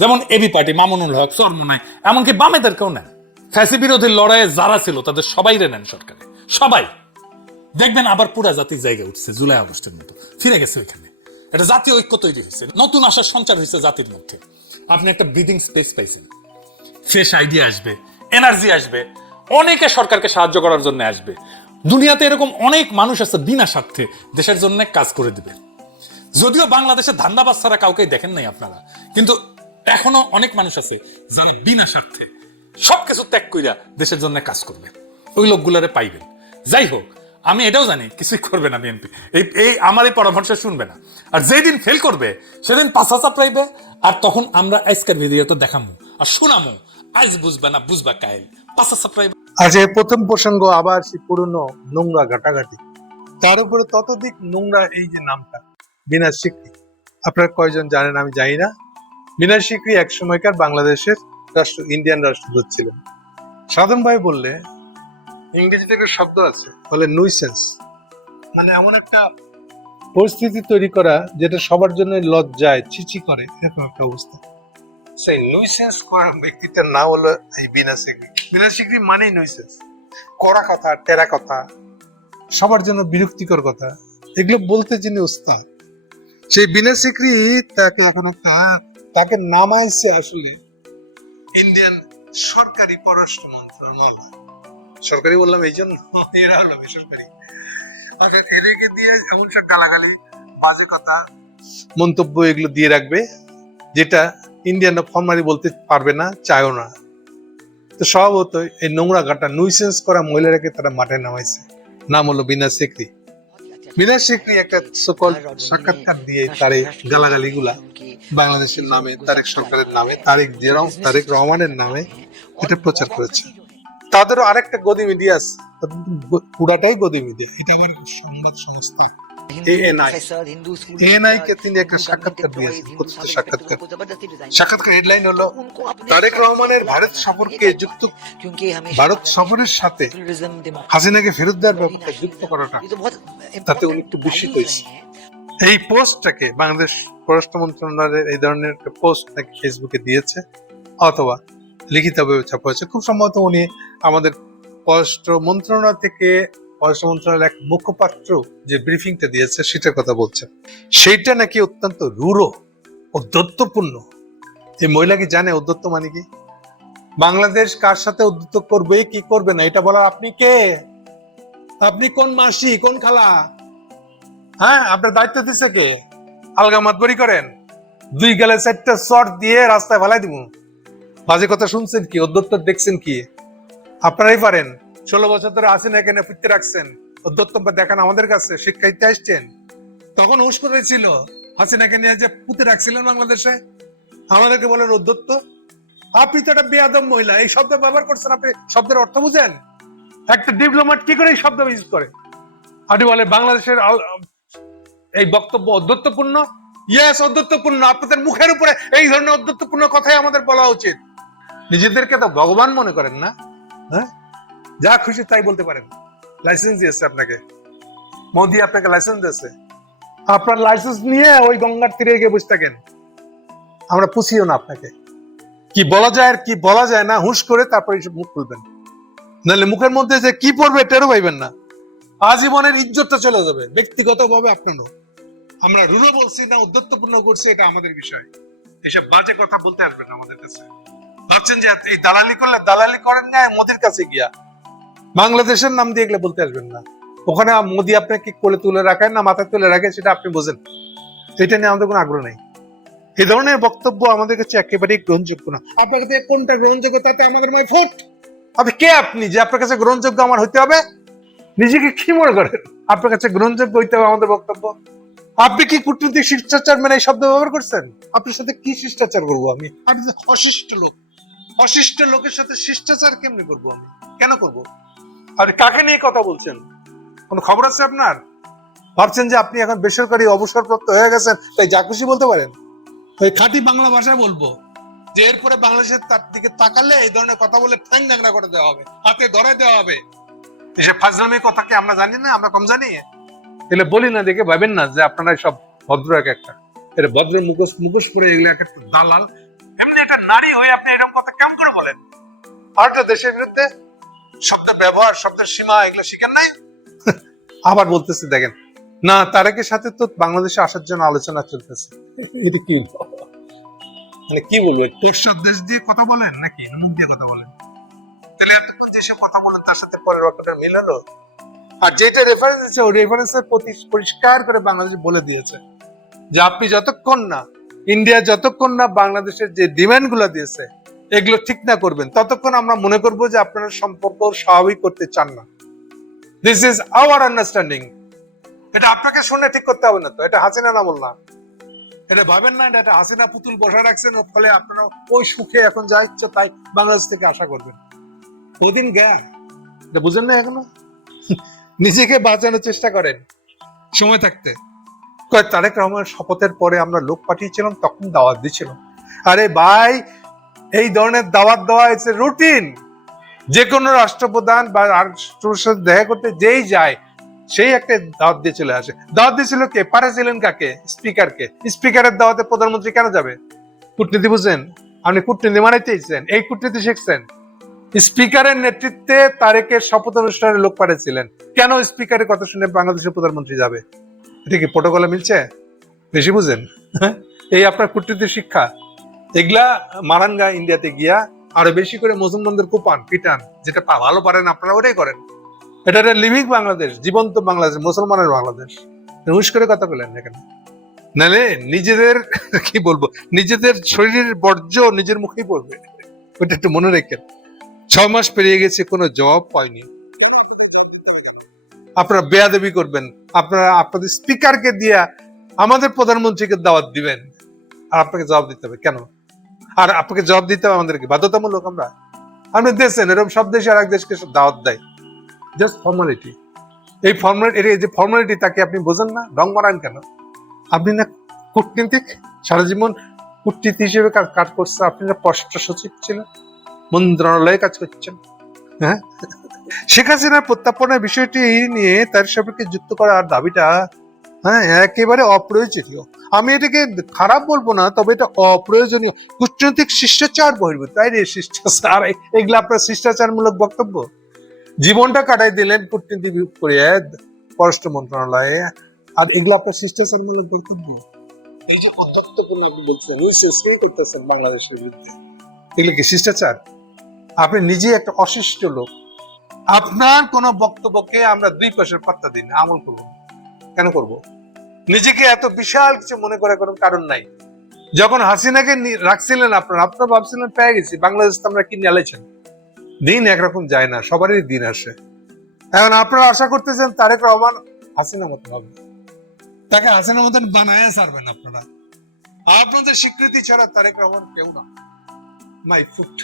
যেমন এবি পার্টি, মামুনুল হক, চরমোনাই, এমনকি বামেদেরকেও নেন। ফ্যাসি বিরোধী লড়াইয়ে যারা ছিল তাদের সবাই নেন সরকারে, সবাই। দেখবেন আবার পুরা জাতির জায়গা উঠছে, জুলাই আগস্টের মতো ফিরে গেছে ওইখানে। একটা জাতীয় ঐক্য তৈরি হয়েছে, নতুন আশার সঞ্চার হয়েছে জাতির মধ্যে। আপনি একটা ব্রিদিং স্পেস পাইছেন, ফ্রেশ আইডিয়া আসবে, এনার্জি আসবে, অনেকে সরকারকে সাহায্য করার জন্য আসবে। দুনিয়াতে এরকম অনেক মানুষ আছে বিনা স্বার্থে দেশের জন্য কাজ করে দিবে। যদিও বাংলাদেশে ধান্দাবাজ ছাড়া কাউকে দেখেন নাই আপনারা, কিন্তু এখনো অনেক মানুষ আছে যারা বিনা স্বার্থে সবকিছু ত্যাগ কইরা দেশের জন্য কাজ করবে। ওই লোকগুলারে পাইবেন। যাই হোক, আমি এটাও জানি কিছুই করবে না বিএনপি, এই আমার এই পরামর্শ শুনবে না। আর যেদিন ফেল করবে সেদিন পাছা চাপড়াইবে, আর তখন আমরা আজকের ভিডিও তো দেখামু আর শোনামু, আজ বুঝবে না বুঝবা কাইল, পাছা চাপড়াইবে। আজ এই প্রথম প্রসঙ্গ আবার সেই পুরনো নোংরা ঘাটাঘাটি, তার উপরে ততোধিক নোংরা এই যে নামটা বিনাশ সিকরি। আপনারা কয়জন জানেন আমি জানি না। বিনাশ সিকরি এক সময়কার বাংলাদেশের ইন্ডিয়ান রাষ্ট্রদূত ছিলেন। সাধন ভাই বললে ইংরেজিতে একটা শব্দ আছে, বলে নুইসেন্স, মানে এমন একটা পরিস্থিতি তৈরি করা যেটা সবার জন্য লজ্জায় চিচি করে, এরকম একটা অবস্থা। সেই নুইসেন্স করা ব্যক্তিটার নাম হলো এই বিনাশ সিকরি। বিনাশ সিকরি মানেই নুইসেন্স, কড়া কথা, টেরা কথা, সবার জন্য বিরক্তিকর কথা, এগুলো বলতে যিনি উস্তাদ, সেই বিনাশ সিকরি তাকে এখন তাকে নামাইছে আসলে ইন্ডিয়ান সরকারি পররাষ্ট্র মন্ত্রণালয়। সরকারি বললাম এই জন্য, এরা হলো বেসরকারি। এদেরকে দিয়ে এমন সব গালাগালি, বাজে কথা, মন্তব্য এগুলো দিয়ে রাখবে যেটা ইন্ডিয়ানরা ফর্মালি বলতে পারবে না, চায়ও না। তো স্বভাবত এই নোংরা ঘাটা নুইসেন্স করা মহিলারাকে তারা মাঠে নামাইছে। নাম হলো বিনাশ সিকরি। বিনাশ সিকরি একটা সকল সাক্ষাৎকার দিয়ে তার গালাগালি গুলা বাংলাদেশের নামে, তারেক সরকারের নামে, তারেক রহমানের নামে এটা প্রচার করেছে। তাদেরও আরেকটা গদি মিডিয়া আছে, পুরাটাই গদি মিডিয়া, এটা আবার সংবাদ সংস্থা এএনআই কে তিনি একটা সাক্ষাৎকার দিয়েছেন। সাক্ষাৎকার হেডলাইন হলো তারেক রহমানের ভারত সফরকে ভারত সফরের সাথে হাসিনাকে ফেরত দেওয়ার ব্যাপারটা যুক্ত করাটা, তাতে উনি একটু বিস্মিত হয়েছে। এই পোস্টটাকে বাংলাদেশ পররাষ্ট্র মন্ত্রণালয়ের এই ধরনের একটা পোস্ট নাকি ফেসবুকে দিয়েছে অথবা লিখিতভাবে ছাপা হয়েছে। খুব সম্ভবত উনি আমাদের পররাষ্ট্র মন্ত্রণালয় থেকে পররাষ্ট্র মন্ত্রণালয়ের এক মুখপাত্র যে ব্রিফিংটা দিয়েছে সেটার কথা বলছেন। সেইটা নাকি অত্যন্ত রূঢ়, ঔদ্ধত্যপূর্ণ। এই মহিলা কি জানে ঔদ্ধত্য মানে কি? বাংলাদেশ কার সাথে ঔদ্ধত্য করবে কি করবে না এটা বলার আপনি কে? আপনি কোন মাসি, কোন খালা? হ্যাঁ, আপনার দায়িত্ব দিচ্ছে কে? আলগা মাতবরি করেন, 2 গেলে 4টা শট দিয়ে রাস্তায় ফেলাই দিব। বাজে কথা শুনছেন কি? অধ্যত্ত দেখছেন কি? আপনারাই পারেন। 16 বছর ধরে আসেন এখানে ফিরতে রাখছেন, অধ্যত্ত দেখান আমাদের কাছে, শিক্ষা দিতে আসছেন। তখন হুশ করেছিল হাসিনাকে নিয়ে যে পুঁতে রাখছিলেন বাংলাদেশে, আমাদেরকে বলেন অধ্যত্ত। আপনি তো একটা বেয়াদব মহিলা, এই শব্দ ব্যবহার করছেন। আপনি শব্দের অর্থ বুঝেন? একটা ডিপ্লোম্যাট কি করে এই শব্দ ইউজ করে? আপনি বলে বাংলাদেশের এই বক্তব্য অধ্যত্বপূর্ণ। ইয়েস, অধ্যত্বপূর্ণ। আপনাদের মুখের উপরে এই ধরনের অধ্যত্বপূর্ণ কথাই আমাদের বলা উচিত। নিজেদেরকে তো ভগবান মনে করেন না? হ্যাঁ, যা খুশি তাই বলতে পারেন। লাইসেন্স দিয়েছে আপনাকে মোদি, আপনাকে লাইসেন্স দিয়েছে। আপনার লাইসেন্স নিয়ে ওই গঙ্গার তীরে গিয়ে বসে থাকেন, আমরা পুষিও না আপনাকে। কি বলা যায় আর কি বলা যায় না হুঁশ করে তারপর এইসব মুখ খুলবেন, নাহলে মুখের মধ্যে যে কি পড়বে টেরও পাইবেন না। আজীবনের ইজ্জতটা চলে যাবে ব্যক্তিগতভাবে আপনারও। আমরা রুলো বলছি না উদ্ধত্তপূর্ণ করছি, এটা আমাদের বিষয়। এইসব বাজে কথা বলতে আসবেন আমাদের কাছে। ভাবছেন যে এই দালালি করলে দালালি করেন না মোদির কাছে গিয়া, বাংলাদেশের নাম দিয়ে এগুলো বলতে আসবেন না। ওখানে মোদি আপনাকে কোলে তুলে রাখেন না মাথায় তুলে রাখে সেটা আপনি বোঝেন। এটা নিয়ে আমাদের কোনো আগ্রহ নেই। এই ধরনের বক্তব্য আমাদের কাছে একেবারেই গ্রহণযোগ্য না। আপনার কাছে কোনটা গ্রহণযোগ্য তাতে আমাদের মাই ফুট। আপনি কে আপনি যে আপনার কাছে গ্রহণযোগ্য আমার হইতে হবে? নিজেকে কি মনে করেন আপনার কাছে গ্রহণযোগ্য হইতে হবে আমাদের বক্তব্য? আপনি কি কূটনৈতিক শিষ্টাচার মেনে এই শব্দ ব্যবহার করছেন? আপনার সাথে কি শিষ্টাচার করবো আমি? আপনি অশিষ্ট লোক, অশিষ্ট লোকের সাথে শিষ্টাচার কেমনি করবো আমি? কেন করবো? আপনি কাকে নিয়ে কথা বলছেন? কোন খবর আছে আপনার? ভাবছেন যে আপনি এখন বেসরকারি অবসরপ্রাপ্ত হয়ে গেছেন তাই যা খুশি বলতে পারেন? ওই খাঁটি বাংলা ভাষায় বলবো যে এরপরে বাংলাদেশের তার দিকে তাকালে এই ধরনের কথা বলে ঠ্যাং ন্যাংরা করে দেওয়া হবে, হাতে ধরায় দেওয়া হবে। এসব ফাজলামি কথা কি আমরা জানি না? আমরা কম জানি? এগুলো বলি না দেখে ভাবেন না যে আপনারা সব ভদ্র এক একটা, এটা ভদ্র মুখোশ পরে এগুলো এক একটা দালাল। এমনি একটা নারী হয়ে আপনি এরকম কথা কেমন করে বলেন? আর একটা দেশের বিরুদ্ধে শব্দের ব্যবহার, শব্দের সীমা এগুলো শিখেন নাই? আবার বলতেছে দেখেন না, তারেকের সাথে তো বাংলাদেশে আসার জন্য আলোচনা চলতেছে। এটা কি মানে কি বলবেন? তোর দেশ দিয়ে কথা বলেন নাকি মুখ দিয়ে কথা বলেন? তাহলে এতক্ষণ যেসব কথা বলেন তার সাথে পরের বাক্যটার মিল হলো? আর যেটা রেফারেন্স আছে ওই রেফারেন্সের প্রতি পরিষ্কার করে বাংলাদেশ বলে দিয়েছে যে আপনি যতক্ষণ না ইন্ডিয়া যতক্ষণ না বাংলাদেশের যে ডিমান্ড গুলো দিয়েছে এগুলো ঠিক না করবেন ততক্ষণ আমরা মনে করবো যে আপনারা সম্পর্ক স্বাভাবিক করতে চান না। This is our understanding. এটা আপনাকে শুনে ঠিক করতে হবে না তো, এটা হাসিনা না বললাম। এটা ভাবেন না এটা হাসিনা পুতুল বসে রাখছেন, ওর ফলে আপনারা ওই সুখে এখন যা ইচ্ছা তাই বাংলাদেশ থেকে আশা করবেন। ওদিন জ্ঞান এটা বুঝেন না এখনো? নিজেকে বাঁচানোর চেষ্টা করেন সময় থাকতে। তারেক রহমানের শপথের পরে আমরা লোক পাঠিয়েছিলাম, তখন দাওয়াত দিয়েছিলাম। আরে ভাই, এই ধরনের দাওয়াত দেওয়া হয়েছে রুটিন। যে কোনো রাষ্ট্রপ্রধান বা রাষ্ট্রের সাথে দেখা করতে যেই যায় সেই একটা দাওয়াত দিয়ে চলে আসে। দাওয়াত দিয়েছিল কে? পাঠাইছিলেন কাকে? স্পিকারকে। স্পিকারের দাওয়াতে প্রধানমন্ত্রী কেন যাবে? কূটনীতি বুঝেন? আপনি কূটনীতি মানাইতেছেন, এই কূটনীতি শিখছেন। স্পিকারের নেতৃত্বে তারেকের শপথ অনুষ্ঠানে লোক পাঠিয়েছিলেন। কেন স্পিকারের কথা শুনে বাংলাদেশের প্রধানমন্ত্রী যাবে? এটা কি প্রটোকলে মিলছে? বেশি বুঝেন? এই আপনার কূটনীতির শিক্ষা। এগুলা মারানগা ইন্ডিয়াতে গিয়া আরো বেশি করে মুসলমানদের কোপান পিটান, যেটা ভালো পারেন আপনারা ওটাই করেন। এটা একটা লিভিং বাংলাদেশ, জীবন্ত বাংলাদেশ, মুসলমানের বাংলাদেশ। হুশ করে কথা বলেন এখানে, নাহলে নিজেদের কি বলবো, নিজেদের শরীরের বর্জ্য নিজের মুখেই পড়বে। ওটা একটু মনে রেখেন। 6 মাস পেরিয়ে গেছে, কোনো জবাব পাইনি। আপনারা বেয়াদবি করবেন, আপনারা আপনাদের স্পিকারকে দিয়া আমাদের প্রধানমন্ত্রীকে দাওয়াত দিবেন, আর আপনাকে জবাব দিতে হবে কেন? আর আপনাকে জবাব দিতে হবে আমাদেরকে বাধ্যতামূলক? আপনি দেখছেন এরকম সব দেশে আর এক দেশকে দাওয়াত দেয়, জাস্ট ফর্মালিটি। এই ফর্মালিটি, এই যে ফর্মালিটি, তাকে আপনি বোঝেন না? রং মারান কেন? আপনি না কূটনীতিক, সারা জীবন কূটনীতি হিসেবে কাজ করছে। আপনি না পররাষ্ট্র সচিব ছিলেন, মন্ত্রণালয়ে কাজ করছেন। হ্যাঁ, শেখ হাসিনার প্রত্যাপনের বিষয়টি নিয়ে তার সম্পর্কে যুক্ত করার দাবিটা একেবারে অপ্রয়োজনীয়। আমি এটাকে খারাপ বলবো না, তবে এটা অপ্রয়োজনীয়। কূটনৈতিক শিষ্টাচার বহির্ভূত। তাই রে শিষ্টাচার, এগুলো আপনার শিষ্টাচারমূলক বক্তব্য। জীবনটা কাটাই দিলেন কূটনীতি করে পররাষ্ট্র মন্ত্রণালয়ে, আর এগুলো আপনার শিষ্টাচারমূলক বক্তব্য। এই যে অধ্যক্ষপূর্ণ আপনি বলছেন, করতেছেন বাংলাদেশের বিরুদ্ধে, এগুলো কি শিষ্টাচার? আপনি নিজে একটা অশিষ্ট লোক। আপনার কোন বক্তব্যকে আমরা 2 পয়সার পাত্তা দিই না, আমল করবো। কেন করব? নিজেকে এত বিশাল কিছু মনে করার কোনো কারণ নাই। যখন হাসিনাকে রাখছিলেন আপনারা ভাবছিলেন পেয়ে গেছি, বাংলাদেশ তো আমরা কি নিয়েছেন। দিন একরকম যায় না, সবারই দিন আসে। এখন আপনারা আশা করতেছেন তারেক রহমান হাসিনা মতন হবে, তাকে হাসিনা মতন বানায় ছাড়বেন আপনারা। আপনাদের স্বীকৃতি ছাড়া তারেক রহমান কেউ না। My foot.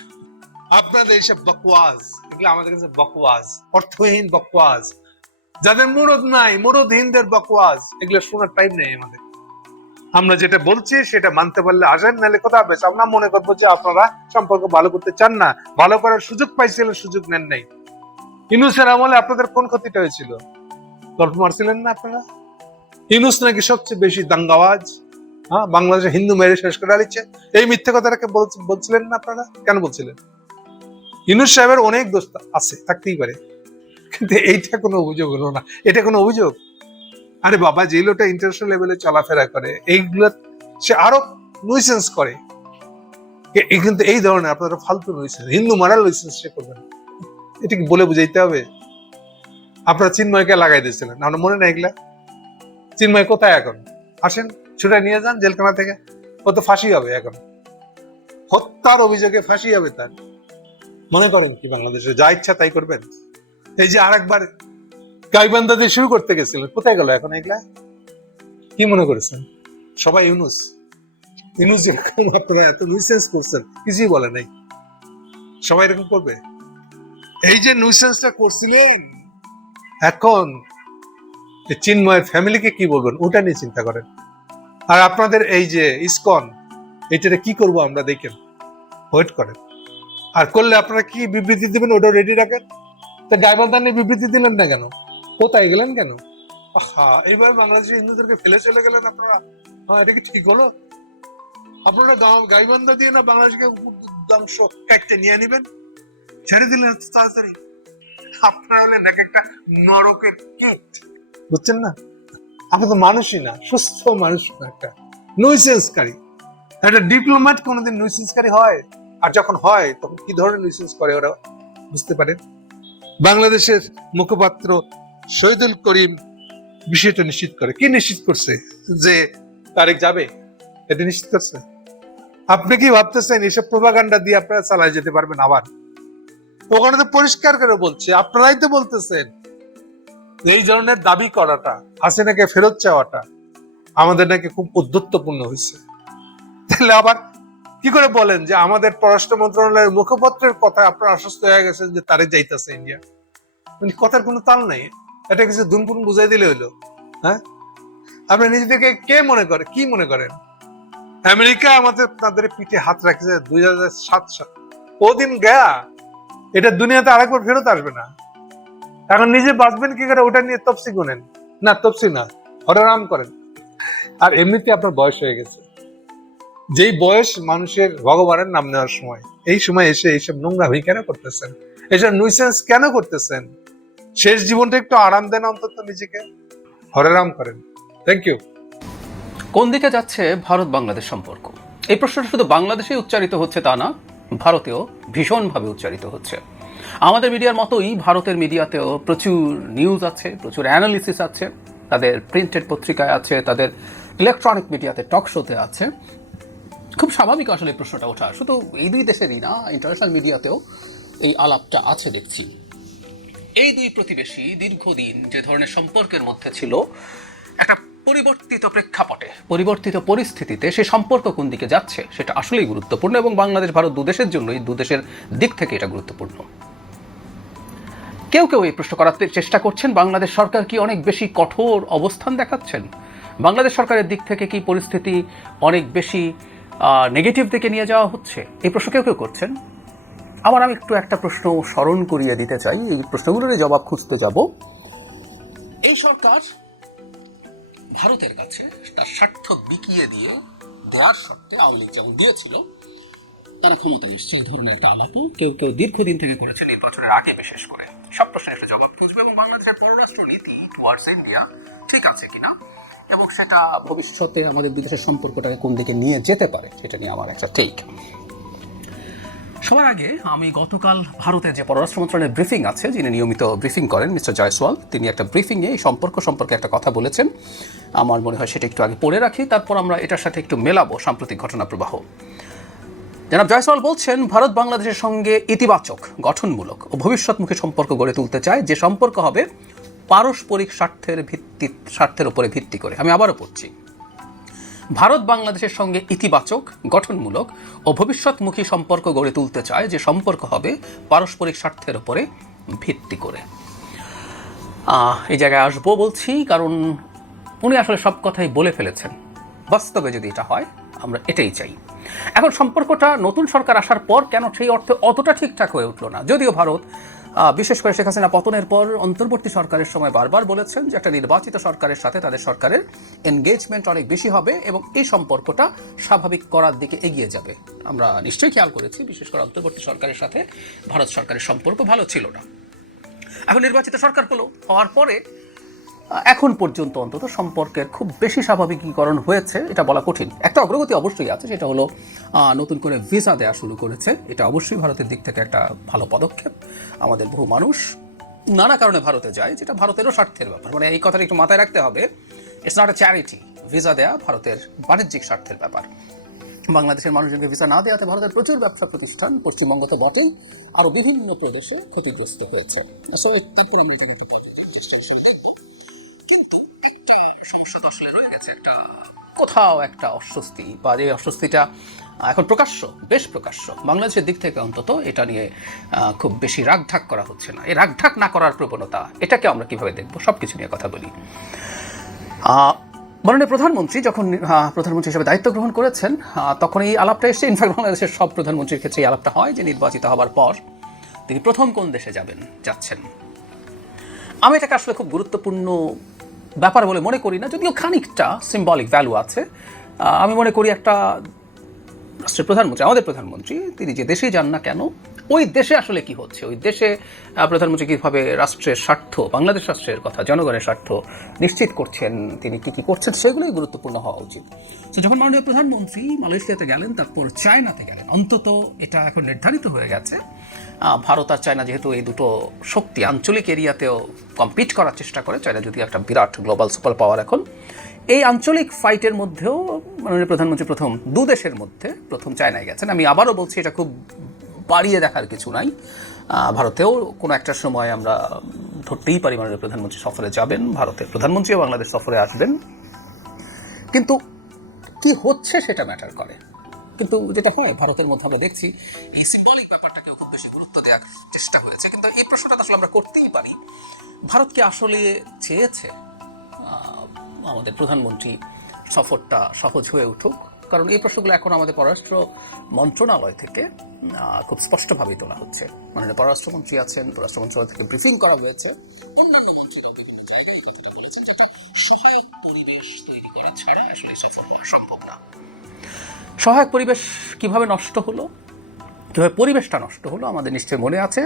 আপনাদের এইসব বকওয়াজ, এগুলো আমাদের কাছে বকওয়াজ, অর্থহীন বকওয়াজ। যাদের মুরদ নাই, মুরদহীনদের বকওয়াজ, এগুলো শোনার টাইম নেই আমাদের। আমরা যেটা বলছি সেটা মানতে পারলে আসেন, নাহলে কথা হবে আমরা মনে করবো যে আপনারা সম্পর্ক ভালো করতে চান না, ভালো করার সুযোগ পাইছিলেন, সুযোগ নেন নাই। ইউনূসের আমলে আপনাদের কোন ক্ষতিটা হয়েছিল? গল্প মারছিলেন না আপনারা? ইউনূস নাকি সবচেয়ে বেশি দাঙ্গাবাজ, বাংলাদেশে হিন্দু মেরে শেষ করে দিচ্ছে, এই মিথ্যে কথাটাকে বলছিলেন না আপনারা? কেন বলছিলেন? ইউনূস সাহেবের অনেক দোষ আছে, থাকতেই পারে, কিন্তু এইটা কোনো অভিযোগ হলো না। এটা কোনো অভিযোগ? আরে বাবা, যে লোকটা ইন্টারন্যাশনাল লেভেলে চলাফেরা করে, এইগুলো সে আরো নুইসেন্স করে, কিন্তু এই ধরনের আপনারা ফালতু নুইসেন্স, হিন্দু মারার নুইসেন্স সে করবেন। এটা কি বলে বুঝাইতে হবে? আপনারা চিন্ময়কে লাগাই দিয়েছিলেন, আমরা মনে নাই এগুলা? চিন্ময় কোথায় এখন? আসেন, ছুটে নিয়ে যান জেলখানা থেকে, ও তো ফাঁসি হবে এখন, হত্যার অভিযোগে ফাঁসি হবে তার। মনে করেন কি বাংলাদেশে যা ইচ্ছা তাই করবেন? এই যে আরেকবার গাইবান্ধা দিয়ে শুরু করতে গেছিলেন, কোথায় গেল এখন এগুলা? কি মনে করেছেন সবাই ইউনূস যেরকম আপনারা এত নুইসেন্স করছেন, কিছুই বলে নাই, সবাই এরকম করবে? এই যে নুইসেন্সটা করছিলেন, এখন চিন্ময়ের ফ্যামিলিকে কি বলবেন ওটা নিয়ে চিন্তা করেন। আর আপনাদের এই যে ইসকন, এটারে কি করব আমরা, দেখেন, ওয়েট করেন। আর করলে আপনারা কি বিবৃতি দিবেন ওটাও রেডি রাখেন। তা গাইবান্ধা নিয়ে বিবৃতি দিলেন না কেন? কোথায় গেলেন কেন? এইভাবে বাংলাদেশের হিন্দুদেরকে ফেলে চলে গেলেন আপনারা। এটা কি ঠিক হলো? আপনারা গাইবান্ধা দিয়ে না বাংলাদেশকে অংশ একটা নিয়ে নিবেন, ছেড়ে দিলেন এত তাড়াতাড়ি? আপনারা হলেন এক একটা নরকের কীট, বুঝছেন না? আপনি তো মানুষই না, সুস্থ মানুষ না, একটা নুইসেন্সকারী। একটা ডিপ্লোম্যাট কোনোদিন নুইসেন্সকারী হয়? আর যখন হয় তখন কি ধরনের নুইসেন্স করে ওরা, বুঝতে পারেন? বাংলাদেশের মুখপাত্র শহীদুল করিম বিষয়টা নিশ্চিত করে। কি নিশ্চিত করছে? যে তারেক যাবে, এটা নিশ্চিত করছে। আপনি কি ভাবতেছেন এসব প্রোপাগান্ডা দিয়ে আপনারা চালায় যেতে পারবেন? আবার ওখানে তো পরিষ্কার করে বলছে, আপনারাই তো বলতেছেন এই ধরনের দাবি করাটা, হাসিনাকে ফেরত চাওয়াটা আমাদের নাকি খুব উদ্ধত্তপূর্ণ হয়েছে। তাহলে আবার কি করে বলেন যে আমাদের পররাষ্ট্র মন্ত্রণালয়ের মুখপাত্রের কথা আপনারা আশ্বস্ত হয়ে গেছেন যে তারে যাইতেছে ইন্ডিয়া? মানে কথার কোনো তাল নাই। এটা কিছু দুনপুন বুঝাই দিলে হইলো? হ্যাঁ, আপনি নিজেদেরকে কে মনে করে, কি মনে করেন? আমেরিকা আমাদের তাদের পিঠে হাত রাখছে 2007 সাল, ওদিন গয়া, এটা দুনিয়াতে আরেকবার ফেরত আসবে না। এখন নিজে বাঁচবেন কি করে ওটা নিয়ে তফসি গুনেন না, তফসি না, হররাম করেন। আর এমনিতে আপনার বয়স হয়ে গেছে, যেই বয়স মানুষের ভগবানের নাম নেওয়ার সময়, এই সময় এসে এইসব নোংরামি কেন করতেছেন? এইসব নুইসেন্স কেন করতেছেন? শেষ জীবনটা একটু আরাম দেন অন্তত নিজেকে, হররাম করেন। Thank you. কোন দিকে যাচ্ছে ভারত বাংলাদেশ সম্পর্ক? এই প্রশ্নটা শুধু বাংলাদেশেই উচ্চারিত হচ্ছে তা না, ভারতেও ভীষণভাবে উচ্চারিত হচ্ছে। আমাদের মিডিয়ার মতোই ভারতের মিডিয়াতেও প্রচুর নিউজ আছে, প্রচুর অ্যানালিসিস আছে, তাদের প্রিন্টেড পত্রিকায় আছে, তাদের ইলেকট্রনিক মিডিয়াতে, টক শোতে আছে। খুব স্বাভাবিক আসলে এই প্রশ্নটা ওঠা। শুধু এই দুই দেশেরই না, ইন্টারন্যাশনাল মিডিয়াতেও এই আলাপটা আছে দেখছি। এই দুই প্রতিবেশী দীর্ঘদিন যে ধরনের সম্পর্কের মধ্যে ছিল, একটা পরিবর্তিত প্রেক্ষাপটে, পরিবর্তিত পরিস্থিতিতে সেই সম্পর্ক কোন দিকে যাচ্ছে সেটা আসলেই গুরুত্বপূর্ণ, এবং বাংলাদেশ ভারত দুদেশের জন্যই, দুদেশের দিক থেকে এটা গুরুত্বপূর্ণ। কেউ কেউ এই প্রশ্ন করার চেষ্টা করছেন, বাংলাদেশ সরকার কি অনেক বেশি কঠোর অবস্থান দেখাচ্ছেন? বাংলাদেশ সরকারের দিক থেকে কি পরিস্থিতি অনেক বেশি নেগেটিভ দিকে নিয়ে যাওয়া হচ্ছে? এই প্রশ্ন কেউ কেউ করছেন। আবার আমি একটু একটা প্রশ্ন স্মরণ করিয়ে দিতে চাই, এই প্রশ্নগুলোর জবাব খুঁজতে যাব। এই সরকার ভারতের কাছে তার স্বার্থ বিকিয়ে দিয়ে দেওয়ার শর্তে, আওয়ামী লীগ যেমন দিয়েছিল, তারা ক্ষমতায় এসছে, ধরনের একটা আলাপও কেউ কেউ দীর্ঘদিন থেকে করেছে, নির্বাচনের আগে বিশেষ করে। সব প্রশ্নের একটা জবাব খুঁজবে, এবং বাংলাদেশের পররাষ্ট্র নীতি টুয়ার্ডস ইন্ডিয়া ঠিক আছে কিনা, এবং সেটা ভবিষ্যতে আমাদের দুই দেশের সম্পর্কটাকে কোন দিকে নিয়ে যেতে পারে, সেটা নিয়ে আমার একটা টেক। সবার আগে আমি গতকাল ভারতের যে পররাষ্ট্র মন্ত্রণালয়ের ব্রিফিং আছে, যিনি নিয়মিত ব্রিফিং করেন, মিস্টার জয়সওয়াল, তিনি একটা ব্রিফিংয়ে এই সম্পর্ক সম্পর্কে একটা কথা বলেছেন। আমার মনে হয় সেটা একটু আগে পড়ে রাখি, তারপর আমরা এটার সাথে একটু মেলাবো সাম্প্রতিক ঘটনা প্রবাহ। জনাব জয়সওয়াল বলছেন, ভারত বাংলাদেশের সঙ্গে ইতিবাচক, গঠনমূলক ও ভবিষ্যৎমুখী সম্পর্ক গড়ে তুলতে চায়, যে সম্পর্ক হবে পারস্পরিক স্বার্থের উপরে ভিত্তি করে। আমি আবারও পড়ছি, ভারত বাংলাদেশের সঙ্গে ইতিবাচক, গঠনমূলক ও ভবিষ্যৎমুখী সম্পর্ক গড়ে তুলতে চায়, যে সম্পর্ক হবে পারস্পরিক স্বার্থের উপরে ভিত্তি করে। এই জায়গায় আসবো বলছি কারণ উনি আসলে সব কথাই বলে ফেলেছেন। বাস্তবে যদি এটা হয়, আমরা এটাই চাই। এখন সম্পর্কটা নতুন সরকার আসার পর কেন সেই অর্থে অতটা ঠিকঠাক হয়ে উঠলো না? যদিও ভারত বিশেষ করে শেখ হাসিনা পতনের পর অন্তর্বর্তী সরকারের সময় বারবার বলেছেন যে একটা নির্বাচিত সরকারের সাথে তাদের সরকারের এনগেজমেন্ট অনেক বেশি হবে এবং এই সম্পর্কটা স্বাভাবিক করার দিকে এগিয়ে যাবে। আমরা নিশ্চয়ই খেয়াল করেছি, বিশেষ করে অন্তর্বর্তী সরকারের সাথে ভারত সরকারের সম্পর্ক ভালো ছিল না। এখন নির্বাচিত সরকার হওয়ার পরে এখন পর্যন্ত অন্তত সম্পর্কের খুব বেশি স্বাভাবিকীকরণ হয়েছে এটা বলা কঠিন। একটা অগ্রগতি অবশ্যই আছে, সেটা হলো নতুন করে ভিসা দেওয়া শুরু করেছে। এটা অবশ্যই ভারতের দিক থেকে একটা ভালো পদক্ষেপ। আমাদের বহু মানুষ নানা কারণে ভারতে যায়, যেটা ভারতেরও স্বার্থের ব্যাপার। মানে এই কথাটা একটু মাথায় রাখতে হবে, it's not a charity. Visa দেওয়া ভারতের বাণিজ্যিক স্বার্থের ব্যাপার। বাংলাদেশের মানুষজনকে ভিসা না দেওয়াতে ভারতের প্রচুর ব্যবসা প্রতিষ্ঠান পশ্চিমবঙ্গতে বটেই আরও বিভিন্ন প্রদেশে ক্ষতিগ্রস্ত হয়েছে। আসলে তারপর আমরা কিন্তু একটা সমস্যা তো আসলে রয়ে গেছে, একটা কোথাও একটা অস্বস্তি, বা এই অস্বস্তিটা এখন বেশ প্রকাশ্য। বাংলাদেশের দিক থেকে অন্তত এটা নিয়ে খুব বেশি রাগঢাক করা হচ্ছে না। এই রাগঢাক না করার প্রবণতা, এটাকে আমরা কিভাবে দেখব, সব কিছু নিয়ে কথা বলি। মাননীয় প্রধানমন্ত্রী যখন প্রধানমন্ত্রী হিসেবে দায়িত্ব গ্রহণ করেছেন তখন এই আলাপটা এসে, ইনফ্যাক্ট বাংলাদেশের সব প্রধানমন্ত্রীর ক্ষেত্রে এই আলাপটা হয় যে নির্বাচিত হবার পর তিনি প্রথম কোন দেশে যাচ্ছেন। আমি এটাকে আসলে খুব গুরুত্বপূর্ণ ব্যাপার বলে মনে করি না, যদিও খানিকটা সিম্বলিক ভ্যালু আছে। আমি মনে করি একটা রাষ্ট্রের প্রধানমন্ত্রী, আমাদের প্রধানমন্ত্রী, তিনি যে দেশেই যান না কেন ওই দেশে আসলে কি হচ্ছে, ওই দেশে প্রধানমন্ত্রী কীভাবে রাষ্ট্রের স্বার্থ, বাংলাদেশ রাষ্ট্রের কথা, জনগণের স্বার্থ নিশ্চিত করছেন, তিনি কী করছেন, সেগুলোই গুরুত্বপূর্ণ হওয়া উচিত। তো যখন মাননীয় প্রধানমন্ত্রী মালয়েশিয়াতে গেলেন, তারপর চায়নাতে গেলেন, অন্তত এটা এখন নির্ধারিত হয়ে গেছে ভারত আর চায়না যেহেতু এই দুটো শক্তি আঞ্চলিক এরিয়াতেও কম্পিট করার চেষ্টা করে, চায়না যদি একটা বিরাট গ্লোবাল সুপার পাওয়ার, এখন এই আঞ্চলিক ফাইটের মধ্যেও মাননীয় প্রধানমন্ত্রী প্রথম দু দেশের মধ্যে প্রথম চায়নায় গেছেন। আমি আবারও বলছি, এটা খুব বাড়িয়ে দেখার কিছু নাই। ভারতেও কোনো একটা সময় আমরা ধরতেই পারি মাননীয় প্রধানমন্ত্রী সফরে যাবেন, ভারতের প্রধানমন্ত্রীও বাংলাদেশ সফরে আসবেন, কিন্তু কি হচ্ছে সেটা ম্যাটার করে। কিন্তু যেটা হয় ভারতের মধ্যে আমরা দেখছি এই সিম্বলিক ব্যাপারটাকেও খুব বেশি গুরুত্ব দেওয়ার চেষ্টা হয়েছে। কিন্তু এই প্রশ্নটা আসলে আমরা করতেই পারি, ভারত কি আসলে চেয়েছে আমাদের প্রধানমন্ত্রী সফরটা সহজ হয়ে উঠুক? কারণ এই প্রশ্নগুলো এখন আমাদের পররাষ্ট্র মন্ত্রণালয় থেকে খুব স্পষ্টভাবেই তোলা হচ্ছে। মানে পররাষ্ট্রমন্ত্রী আছেন, পররাষ্ট্র মন্ত্রণালয় থেকে ব্রিফিং করা হয়েছে, অন্যান্য মন্ত্রীরা বিভিন্ন জায়গায় এই কথাটা বলেছেন যে একটা সহায়ক পরিবেশ তৈরি করা ছাড়া আসলে সফর হওয়া সম্ভব না। সহায়ক পরিবেশ কিভাবে নষ্ট হলো, কীভাবে পরিবেশটা নষ্ট হলো আমাদের নিশ্চয়ই মনে আছে।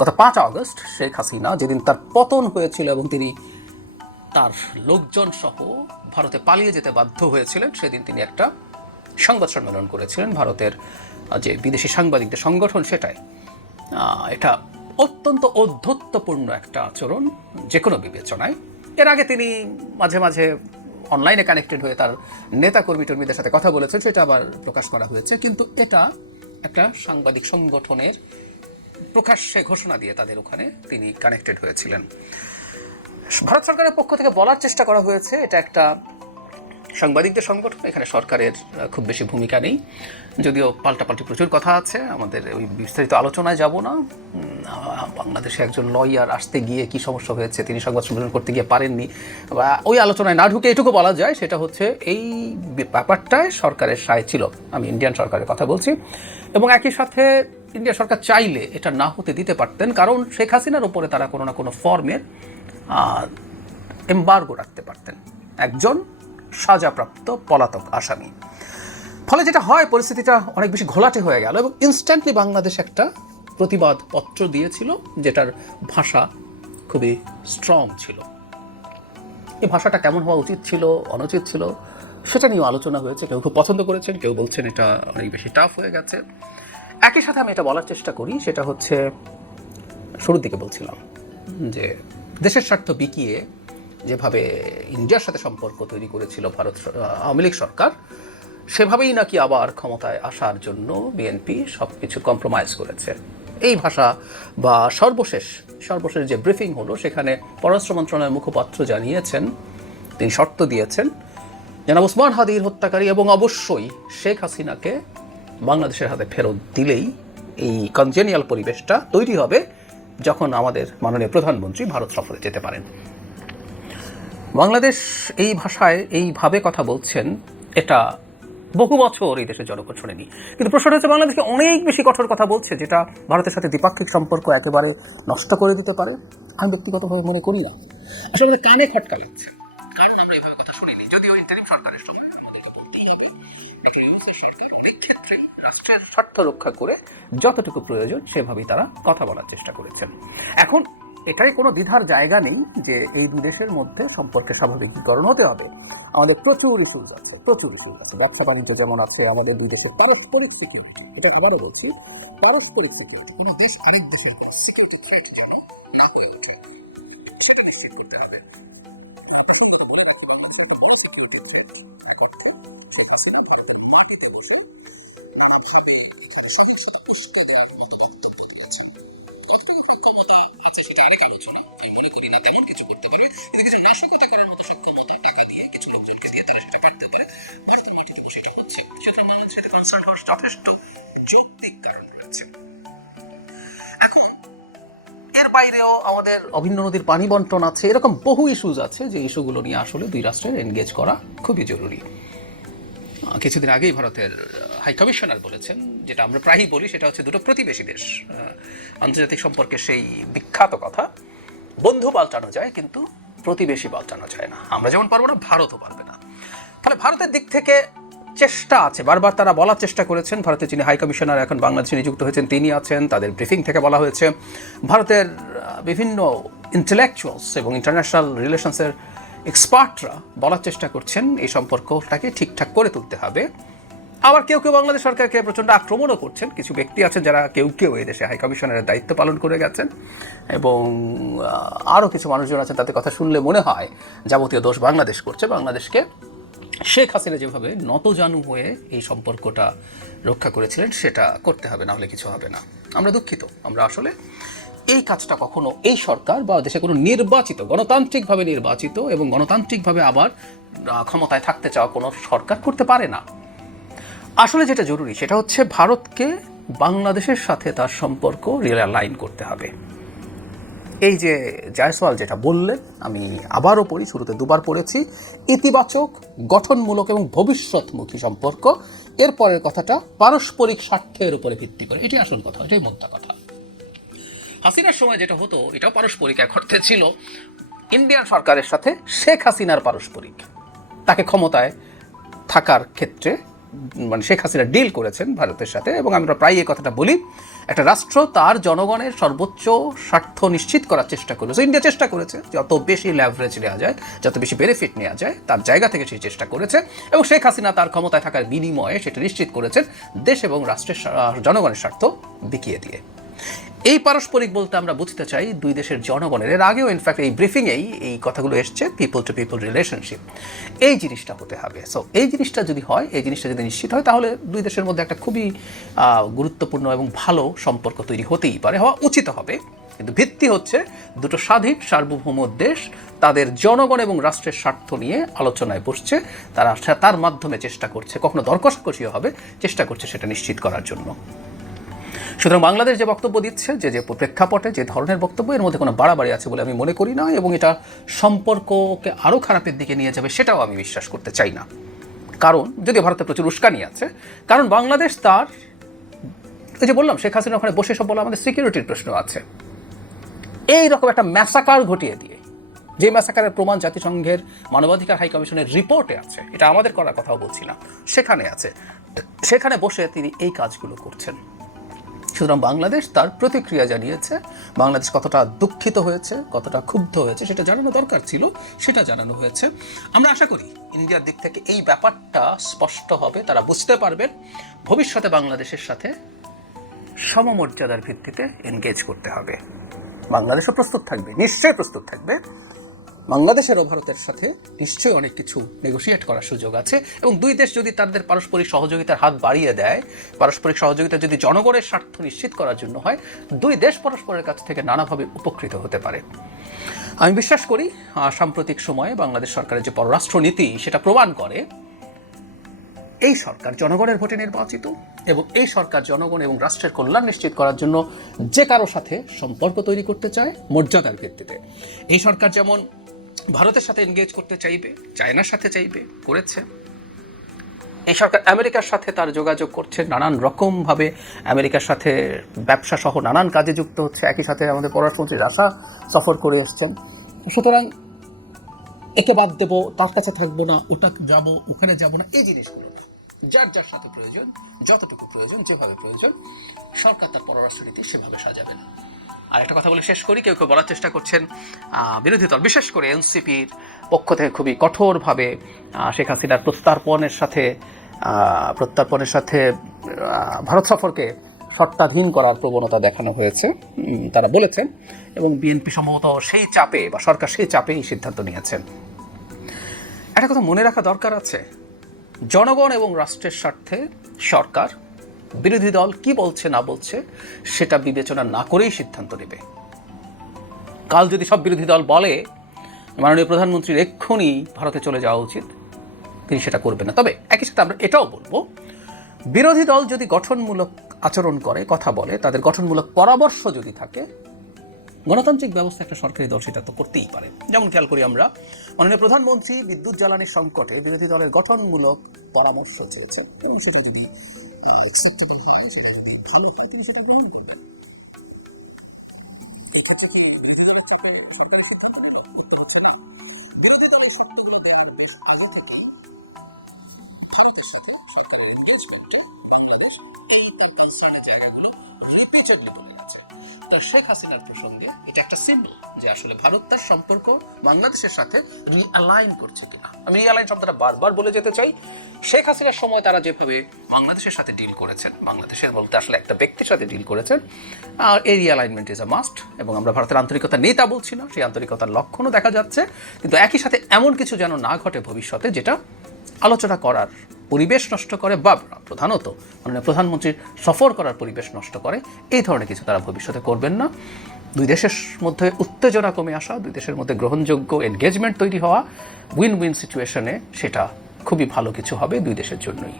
গত 5 আগস্ট শেখ হাসিনা যেদিন তার পতন হয়েছিল এবং তিনি তার লোকজন সহ ভারতে পালিয়ে যেতে বাধ্য হয়েছিলেন, সেদিন তিনি একটা সংবাদ সম্মেলন করেছিলেন ভারতের যে বিদেশি সাংবাদিকদের সংগঠন, সেটাই। এটা অত্যন্ত ঔদ্ধত্যপূর্ণ একটা আচরণ যে কোনো বিবেচনায়। এর আগে তিনি মাঝে মাঝে অনলাইনে কানেক্টেড হয়ে তার নেতা কর্মীদের সাথে কথা বলেছেন, সেটা আবার প্রকাশ করা হয়েছে। কিন্তু এটা একটা সাংবাদিক সংগঠনের প্রকাশ্যে ঘোষণা দিয়ে তাদের ওখানে তিনি কানেক্টেড হয়েছিলেন। ভারত সরকারের পক্ষ থেকে বলার চেষ্টা করা হয়েছে এটা একটা সাংবাদিকদের সংগঠন, এখানে সরকারের খুব বেশি ভূমিকা নেই, যদিও পাল্টাপাল্টি প্রচুর কথা আছে, আমাদের ওই বিস্তারিত আলোচনায় যাব না। বাংলাদেশে একজন লয়ার আসতে গিয়ে কি সমস্যা হয়েছে, তিনি সংবাদ সম্মেলন করতে গিয়ে পারেননি, ওই আলোচনায় না ঢুকে এটুকু বলা যায় সেটা হচ্ছে এই ব্যাপারটায় সরকারের সায় ছিল, আমি ইন্ডিয়ান সরকারের কথা বলছি, এবং একই সাথে ইন্ডিয়া সরকার চাইলে এটা না হতে দিতে পারতেন, কারণ শেখ হাসিনার উপরে তারা কোনো না কোনো ফর্মের এমবার্গো রাখতে পারতেন, একজন সাজাপ্রাপ্ত পলাতক আসামি। ফলে যেটা হয়, পরিস্থিতিটা অনেক বেশি ঘোলাটে হয়ে গেল এবং ইনস্ট্যান্টলি বাংলাদেশ একটা প্রতিবাদ পত্র দিয়েছিল, যেটার ভাষা খুবই স্ট্রং ছিল। এই ভাষাটা কেমন হওয়া উচিত ছিল, অনুচিত ছিল, সেটা নিয়েও আলোচনা হয়েছে। কেউ খুব পছন্দ করেছেন, কেউ বলছেন এটা অনেক বেশি টাফ হয়ে গেছে। একই সাথে আমি এটা বলার চেষ্টা করি, সেটা হচ্ছে শুরুর দিকে বলছিলাম যে দেশের স্বার্থ বিকিয়ে যেভাবে ইন্ডিয়ার সাথে সম্পর্ক তৈরি করেছিল ভারত আওয়ামী লীগ সরকার, সেভাবেই নাকি আবার ক্ষমতায় আসার জন্য বিএনপি সব কিছু কম্প্রোমাইজ করেছে। এই ভাষা বা সর্বশেষ যে ব্রিফিং হলো, সেখানে পররাষ্ট্র মন্ত্রণালয়ের মুখপাত্র জানিয়েছেন, তিনি শর্ত দিয়েছেন জনাব ওসমান হাদির হত্যাকারী এবং অবশ্যই শেখ হাসিনাকে বাংলাদেশের হাতে ফেরত দিলেই এই কনজেনিয়াল পরিবেশটা তৈরি হবে যখন আমাদের মাননীয় প্রধানমন্ত্রী ভারত সফরে যেতে পারেন। বাংলাদেশ এই ভাষায় এইভাবে কথা বলছেন, এটা বহু বছর এই দেশের জনগণ শোনেনি। কিন্তু প্রশ্নটা হচ্ছে, বাংলাদেশকে অনেক বেশি কঠোর কথা বলছে, যেটা ভারতের সাথে দ্বিপাক্ষিক সম্পর্ক একেবারে নষ্ট করে দিতে পারে। আমি ব্যক্তিগতভাবে মনে করি না, আসলে আমাদের কানে খটকা লাগছে, কারণ আমরা এইভাবে কথা শুনিনি। যদিও ইন্টারিম সরকারের সময় আমাদেরকে বলতেই হবে, সরকার অনেক ক্ষেত্রেই রাষ্ট্রের স্বার্থ রক্ষা করে যতটুকু প্রয়োজন সেভাবেই তারা কথা বলার চেষ্টা করেছেন। এখন এটাই কোনো দ্বিধার জায়গা নেই যে এই দুই দেশের মধ্যে সম্পর্কের স্বাভাবিকীকরণ হতে হবে। আমাদের প্রচুর ইস্যুজ আছে, ব্যবসা বাণিজ্য যেমন আছে, আমাদের দুই দেশের পারস্পরিক সিকিউরিটি, এটা আবারও বলছি, পারস্পরিক সিকিউরিটি, কোনো দেশ আরেক দেশের সিকিউরিটি থ্রেট যেন না হয়ে ওঠে, সেটা নিশ্চিত করতে হবে। প্রসঙ্গত মনে রাখতে পারবেন, সেটা বড় সিকিউরিটি থ্রেট মাটিতে বসে নানাভাবে এখানে সহিংসতা উস্কে দেওয়ার মতো বক্তব্য দিয়েছেন। কতটুকু সক্ষমতা আছে সেটা আরেক আলোচনা, আমি মনে করি না তেমন কিছু করতে পারে, কিন্তু কিছু নাশকতা করার মতো সক্ষমতা টাকা দিয়ে কিছু লোকজনকে দিয়ে তারা সেটা কাটতে পারে। ভারতের মাটিতে সেটা হচ্ছে, সুতরাং আমাদের সাথে কনসার্ন হওয়ার যথেষ্ট যৌক্তিক কারণ রয়েছে। এখন এর বাইরেও আমাদের অভিন্ন নদীর পানি বন্টন আছে, এরকম বহু ইস্যুজ আছে যে ইস্যুগুলো নিয়ে আসলে দুই রাষ্ট্রের এনগেজ করা খুবই জরুরি। কিছুদিন আগেই ভারতের হাই কমিশনার বলেছেন, যেটা আমরা প্রায়ই বলি, সেটা হচ্ছে দুটো প্রতিবেশী দেশ আন্তর্জাতিক সম্পর্কে সেই বিখ্যাত কথা, বন্ধু পাল্টানো যায় কিন্তু প্রতিবেশী পাল্টানো যায় না। আমরা যেমন পারবো না, ভারতও পারবে না। ফলে ভারতের দিক থেকে চেষ্টা আছে, বারবার তারা বলার চেষ্টা করেছেন। ভারতের যিনি হাই কমিশনার এখন বাংলাদেশে নিযুক্ত হয়েছেন তিনি আছেন, তাদের ব্রিফিং থেকে বলা হয়েছে ভারতের বিভিন্ন ইন্টেলেকচুয়ালস এবং ইন্টারন্যাশনাল রিলেশনসের এক্সপার্টরা বলার চেষ্টা করছেন এই সম্পর্কটাকে ঠিকঠাক করে তুলতে হবে। আবার কেউ কেউ বাংলাদেশ সরকারকে প্রচণ্ড আক্রমণও করছেন। কিছু ব্যক্তি আছেন যারা কেউ এই দেশে হাই কমিশনারের দায়িত্ব পালন করে গেছেন, এবং আরও কিছু মানুষজন আছেন তাদের কথা শুনলে মনে হয় যাবতীয় দোষ বাংলাদেশ করছে। বাংলাদেশকে শেখ হাসিনা যেভাবে নতজানু হয়ে এই সম্পর্কটা রক্ষা করেছিলেন সেটা করতে হবে, না হলে কিছু হবে না। আমরা দুঃখিত, আমরা আসলে এই কাজটা কখনো এই সরকার বা দেশে কোনো নির্বাচিত, গণতান্ত্রিকভাবে নির্বাচিত এবং গণতান্ত্রিকভাবে আবার ক্ষমতায় থাকতে চাওয়া কোনো সরকার করতে পারে না। আসলে যেটা জরুরি সেটা হচ্ছে ভারতকে বাংলাদেশের সাথে তার সম্পর্ক রিঅ্যালাইন করতে হবে। এই যে জয়সওয়াল যেটা বললেন, আমি আবারও পড়ি, শুরুতে দুবার পড়েছি, ইতিবাচক, গঠনমূলক এবং ভবিষ্যৎমুখী সম্পর্ক। এরপরের কথাটা পারস্পরিক স্বার্থের উপরে ভিত্তি করে, এটি আসল কথা, এটাই মোদ্দা কথা। হাসিনার সময় যেটা হতো এটাও পারস্পরিক এক অর্থে ছিল। ইন্ডিয়ান সরকারের সাথে শেখ হাসিনার পারস্পরিক, তাকে ক্ষমতায় থাকার ক্ষেত্রে মানে শেখ হাসিনা ডিল করেছেন ভারতের সাথে। এবং আমরা প্রায় এই কথাটা বলি, একটা রাষ্ট্র তার জনগণের সর্বোচ্চ স্বার্থ নিশ্চিত করার চেষ্টা করেছে। ইন্ডিয়া চেষ্টা করেছে যত বেশি ল্যাভারেজ নেওয়া যায়, যত বেশি বেনিফিট নেওয়া যায়, তার জায়গা থেকে সেই চেষ্টা করেছে। এবং শেখ হাসিনা তার ক্ষমতায় থাকার বিনিময়ে সেটা নিশ্চিত করেছেন দেশ এবং রাষ্ট্রের জনগণের স্বার্থ বিকিয়ে দিয়ে। এই পারস্পরিক বলতে আমরা বুঝতে চাই দুই দেশের জনগণের, এর আগেও ইনফ্যাক্ট এই ব্রিফিংয়েই এই কথাগুলো এসছে, পিপল টু পিপল রিলেশনশিপ, এই জিনিসটা হতে হবে। সো এই জিনিসটা যদি হয়, এই জিনিসটা যদি নিশ্চিত হয়, তাহলে দুই দেশের মধ্যে একটা খুবই গুরুত্বপূর্ণ এবং ভালো সম্পর্ক তৈরি হতেই পারে, হওয়া উচিত হবে। কিন্তু ভিত্তি হচ্ছে দুটো স্বাধীন সার্বভৌম দেশ তাদের জনগণ এবং রাষ্ট্রের স্বার্থ নিয়ে আলোচনায় বসছে, তারা তার মাধ্যমে চেষ্টা করছে, কখনো দর কষাকষিও হবে, চেষ্টা করছে সেটা নিশ্চিত করার জন্য। সুতরাং বাংলাদেশ যে বক্তব্য দিচ্ছে, যে প্রেক্ষাপটে যে ধরনের বক্তব্য, এর মধ্যে কোনো বাড়াবাড়ি আছে বলে আমি মনে করি না, এবং এটা সম্পর্ককে আরও খারাপের দিকে নিয়ে যাবে সেটাও আমি বিশ্বাস করতে চাই না। কারণ যদিও ভারতে প্রচুর উস্কানি আছে, কারণ বাংলাদেশ তার, এই যে বললাম শেখ হাসিনা ওখানে বসে সব বলা, আমাদের সিকিউরিটির প্রশ্ন আছে। এই রকম একটা ম্যাসাকার ঘটিয়ে দিয়ে, যে ম্যাসাকারের প্রমাণ জাতিসংঘের মানবাধিকার হাই কমিশনের রিপোর্টে আছে, এটা আমাদের করার কথাও বলছি না, সেখানে আছে, সেখানে বসে তিনি এই কাজগুলো করছেন। সুতরাং বাংলাদেশ তার প্রতিক্রিয়া জানিয়েছে, বাংলাদেশ কতটা দুঃখিত হয়েছে, কতটা ক্ষুব্ধ হয়েছে সেটা জানানো দরকার ছিল, সেটা জানানো হয়েছে। আমরা আশা করি ইন্ডিয়ার দিক থেকে এই ব্যাপারটা স্পষ্ট হবে, তারা বুঝতে পারবেন ভবিষ্যতে বাংলাদেশের সাথে সমমর্যাদার ভিত্তিতে এনগেজ করতে হবে। বাংলাদেশও প্রস্তুত থাকবে, নিশ্চয়ই প্রস্তুত থাকবে। বাংলাদেশেরও ভারতের সাথে নিশ্চয়ই অনেক কিছু নেগোশিয়েট করার সুযোগ আছে, এবং দুই দেশ যদি তাদের পারস্পরিক সহযোগিতার হাত বাড়িয়ে দেয়, পারস্পরিক সহযোগিতা যদি জনগণের স্বার্থ নিশ্চিত করার জন্য হয়, দুই দেশ পরস্পরের কাছ থেকে নানাভাবে উপকৃত হতে পারে। আমি বিশ্বাস করি সাম্প্রতিক সময়ে বাংলাদেশ সরকারের যে পররাষ্ট্রনীতি সেটা প্রমাণ করে এই সরকার জনগণের ভোটে নির্বাচিত, এবং এই সরকার জনগণ এবং রাষ্ট্রের কল্যাণ নিশ্চিত করার জন্য যে কারো সাথে সম্পর্ক তৈরি করতে চায় মর্যাদার ভিত্তিতে। এই সরকার যেমন ভারতের সাথে এনগেজ করতে চাইবে, চায়নার সাথে চাইবে, করেছে। এই সরকার আমেরিকার সাথে তার যোগাযোগ করছে, নানান রকমভাবে আমেরিকার সাথে ব্যবসা সহ নানান কাজে যুক্ত হচ্ছে। একই সাথে আমাদের পররাষ্ট্রমন্ত্রী রাশা সফর করে এসছেন। সুতরাং একে বাদ দেব, তার কাছে থাকবো না, ওটা যাব, ওখানে যাব না, এই জিনিসগুলো যার যার সাথে প্রয়োজন, যতটুকু প্রয়োজন, যেভাবে প্রয়োজন, সরকার তার পররাষ্ট্রনীতি সেভাবে সাজাবেন। আর একটা কথা বলে শেষ করি, কেউ কেউ বলার চেষ্টা করছেন বিরোধী দল, বিশেষ করে এনসিপির পক্ষ থেকে খুবই কঠোরভাবে শেখ হাসিনার প্রত্যর্পণের সাথে ভারত সফরকে শর্তাধীন করার প্রবণতা দেখানো হয়েছে, তারা বলেছেন, এবং বিএনপি সম্ভবত সেই চাপে বা সরকার সেই চাপে এই সিদ্ধান্ত নিয়েছেন। একটা কথা মনে রাখা দরকার আছে, জনগণ এবং রাষ্ট্রের স্বার্থে সরকার বিরোধী দল কি বলছে না বলছে সেটা বিবেচনা না করেই সিদ্ধান্ত নেবে। কাল যদি সব বিরোধী দল বলে মাননীয় প্রধানমন্ত্রীর এক্ষুনি ভারতে চলে যাওয়া উচিত, তিনি সেটা করবেন না। তবে একই সাথে আমরা এটাও বলবো, বিরোধী দল যদি গঠনমূলক আচরণ করে, কথা বলে, তাদের গঠনমূলক পরামর্শ যদি থাকে, গণতান্ত্রিক ব্যবস্থা একটা সরকারি দল সেটা তো করতেই পারে। যেমন খেয়াল করি আমরা, মাননীয় প্রধানমন্ত্রী বিদ্যুৎ জ্বালানির সংকটে বিরোধী দলের গঠনমূলক পরামর্শ চেয়েছেন এবং সেটা যদি অ্যাকসেপ্টেবল হয়, সেটা যদি ভালো হয়, তিনি সেটা গ্রহণ করবেন। বিরোধী দলের শব্দগুলোতে আর বেশ আলাদা ভারতের সাথে সরকারের এনগেজমেন্টে বাংলাদেশ এই তার কনসার্নের জায়গাগুলো রিপিটেডলি বলে গেছে। তার শেখ হাসিনার প্রসঙ্গে এটা একটা সিম্বল যে আসলে ভারত তার সম্পর্ক বাংলাদেশের সাথে রিঅ্যালাইন করছে কিনা। আমি রিঅ্যালাইন শব্দটা বারবার বলে যেতে চাই। শেখ হাসিনার সময় তারা যেভাবে বাংলাদেশের সাথে ডিল করেছেন, বাংলাদেশের বলতে আসলে একটা ব্যক্তির সাথে ডিল করেছেন, আর এই রিঅ্যালাইনমেন্ট ইজ আ মাস্ট। এবং আমরা ভারতের আন্তরিকতা নেই তা বলছি না, সেই আন্তরিকতার লক্ষণও দেখা যাচ্ছে, কিন্তু একই সাথে এমন কিছু যেন না ঘটে ভবিষ্যতে যেটা আলোচনা করার পরিবেশ নষ্ট করে, বা প্রধানত মানে প্রধানমন্ত্রীর সফর করার পরিবেশ নষ্ট করে, এই ধরনের কিছু তারা ভবিষ্যতে করবেন না। দুই দেশের মধ্যে উত্তেজনা কমে আসা, দুই দেশের মধ্যে গ্রহণযোগ্য এনগেজমেন্ট তৈরি হওয়া, উইন উইন সিচুয়েশনে সেটা খুবই ভালো কিছু হবে দুই দেশের জন্যই।